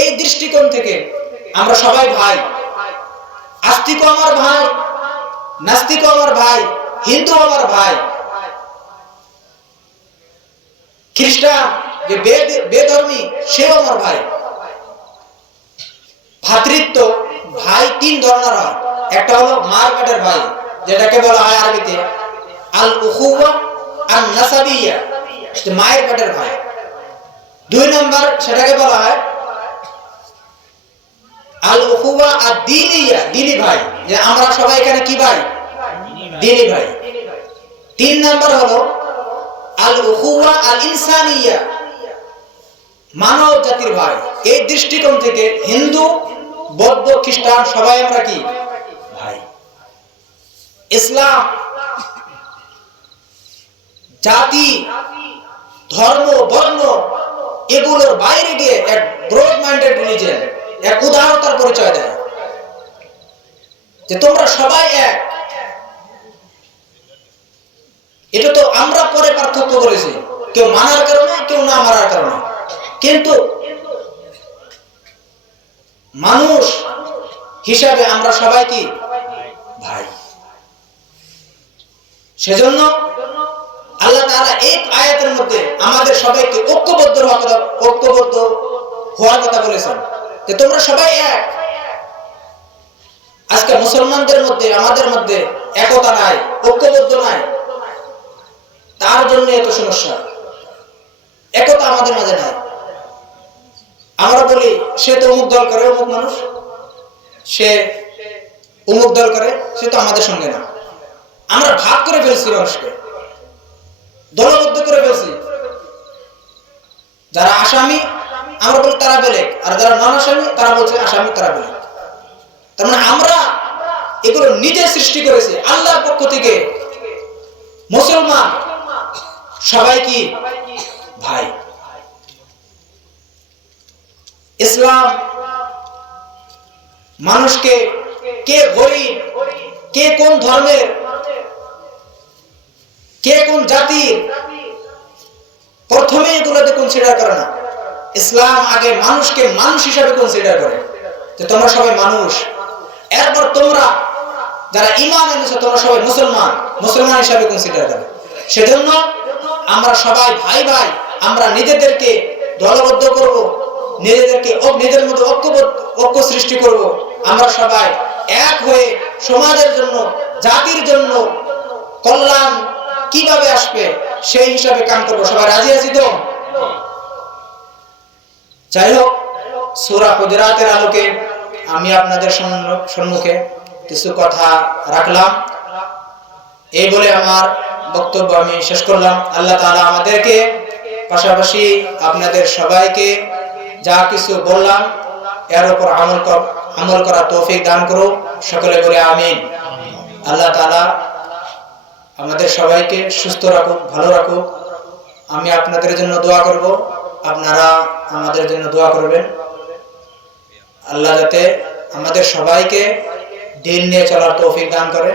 এই দৃষ্টিকোণ থেকে আমরা সবাই ভাই। আস্তিকও আমার ভাই, নাস্তিকও আমার ভাই, হিন্দু আমার ভাই, খ্রিস্টান যে বেধর্মী সেও আমার ভাই। ভ্রাতৃত্ব ভাই 3 ধরনের হয়। একটা হলো মার পেটের ভাই, যেটাকে বলা হয় আরবিতে আল উখুওয়া আন নাসাবিয়া, যে মায়ের পেটের ভাই। 2 নম্বর সেটাকে বলা হয় আল উখুওয়া আদ-দীনিয়া, দ্বীনি ভাই, যে আমরা সবাই এখানে কি ভাই? দ্বীনি ভাই। 3 নম্বর হলো আল উখুওয়া আল ইনসানিয়া, মানব জাতির ভাই। এই দৃষ্টিকোণ থেকে হিন্দু বৌদ্ধ খ্রিস্টান সবাই আমরা কি ভাই। ইসলাম জাতি ধর্ম বর্ণ এগুলোর বাইরে গিয়ে এক ব্রড মাইন্ডেড রিলিজিয়ন, এক উদারতার পরিচয় দেয় যে তোমরা সবাই এক। এটা তো আমরা পরে পার্থক্য করেছি, কেউ মানার কারণে কেউ না মানার কারণে, কিন্তু মানুষ হিসাবে আমরা সবাই কি ভাই। সেজন্য আল্লাহ তাআলা এই আয়াতের মধ্যে আমাদের সবাইকে ঐক্যবদ্ধ হওয়ার কথা বলেছেন যে তোমরা সবাই এক। আজকে মুসলমানদের মধ্যে আমাদের মধ্যে একতা নাই, ঐক্যবদ্ধ নাই, তার জন্য এত সমস্যা। একতা আমাদের মাঝে নাই। আমরা বলি সে তো অমুক দল করে, অমুক মানুষ সে অমুক দল করে, সে তো আমাদের সঙ্গে না। আমরা ভাগ করে ফেলছি মানুষকে। দলবদ্ধ করে ফেলছি। যারা আসামি আমরা বলি তারা বেলেগ, আর যারা নন আসামি তারা বলছে আসামি তারা বেলেগ। তার মানে আমরা এগুলো নিজে সৃষ্টি করেছি আল্লাহর পক্ষ থেকে। মুসলমান সবাই কি ভাই। ইসলাম মানুষকে কে গরিব, কে কোন ধর্মের, কে কোন জাতির, প্রথমে এগুলোতে কনসিডার করে না। ইসলাম আগে মানুষকে মানুষ হিসাবে কনসিডার করে যে তোমরা সবাই মানুষ। এরপর তোমরা যারা ঈমান এনেছো তোমরা সবাই মুসলমান, মুসলমান হিসাবে কনসিডার করে। সেজন্য আমরা সবাই ভাই ভাই। আমরা নিজেদেরকে দলবদ্ধ করব, নিজেদেরকে নিজেদের মধ্যে ঐক্য সৃষ্টি করব। আমরা সবাই এক হয়ে সমাজের জন্য, জাতির জন্য কল্যাণ কিভাবে আসবে সেই হিসাবে কাম করব। সবাই রাজি আছি তো? যাই হোক, সূরা হুজুরাতের আলোকে আমি আপনাদের সম্মুখে কিছু কথা রাখলাম। এই বলে আমার বক্তব্য আমি শেষ করলাম। আল্লাহ তাআলা আমাদেরকে, পাশাপাশি আপনাদের সবাইকে যা কিছু বললাম এর উপর আমল করার তৌফিক দান করুন। সকলে বলে আমিন। আল্লাহ তাআলা আমাদের সবাইকে সুস্থ রাখুক, ভালো রাখুক। আমি আপনাদের জন্য দোয়া করব, আপনারা আমাদের জন্য দোয়া করবেন। আল্লাহ যাতে আমাদের সবাইকে দিন নিয়ে চলার তৌফিক দান করে।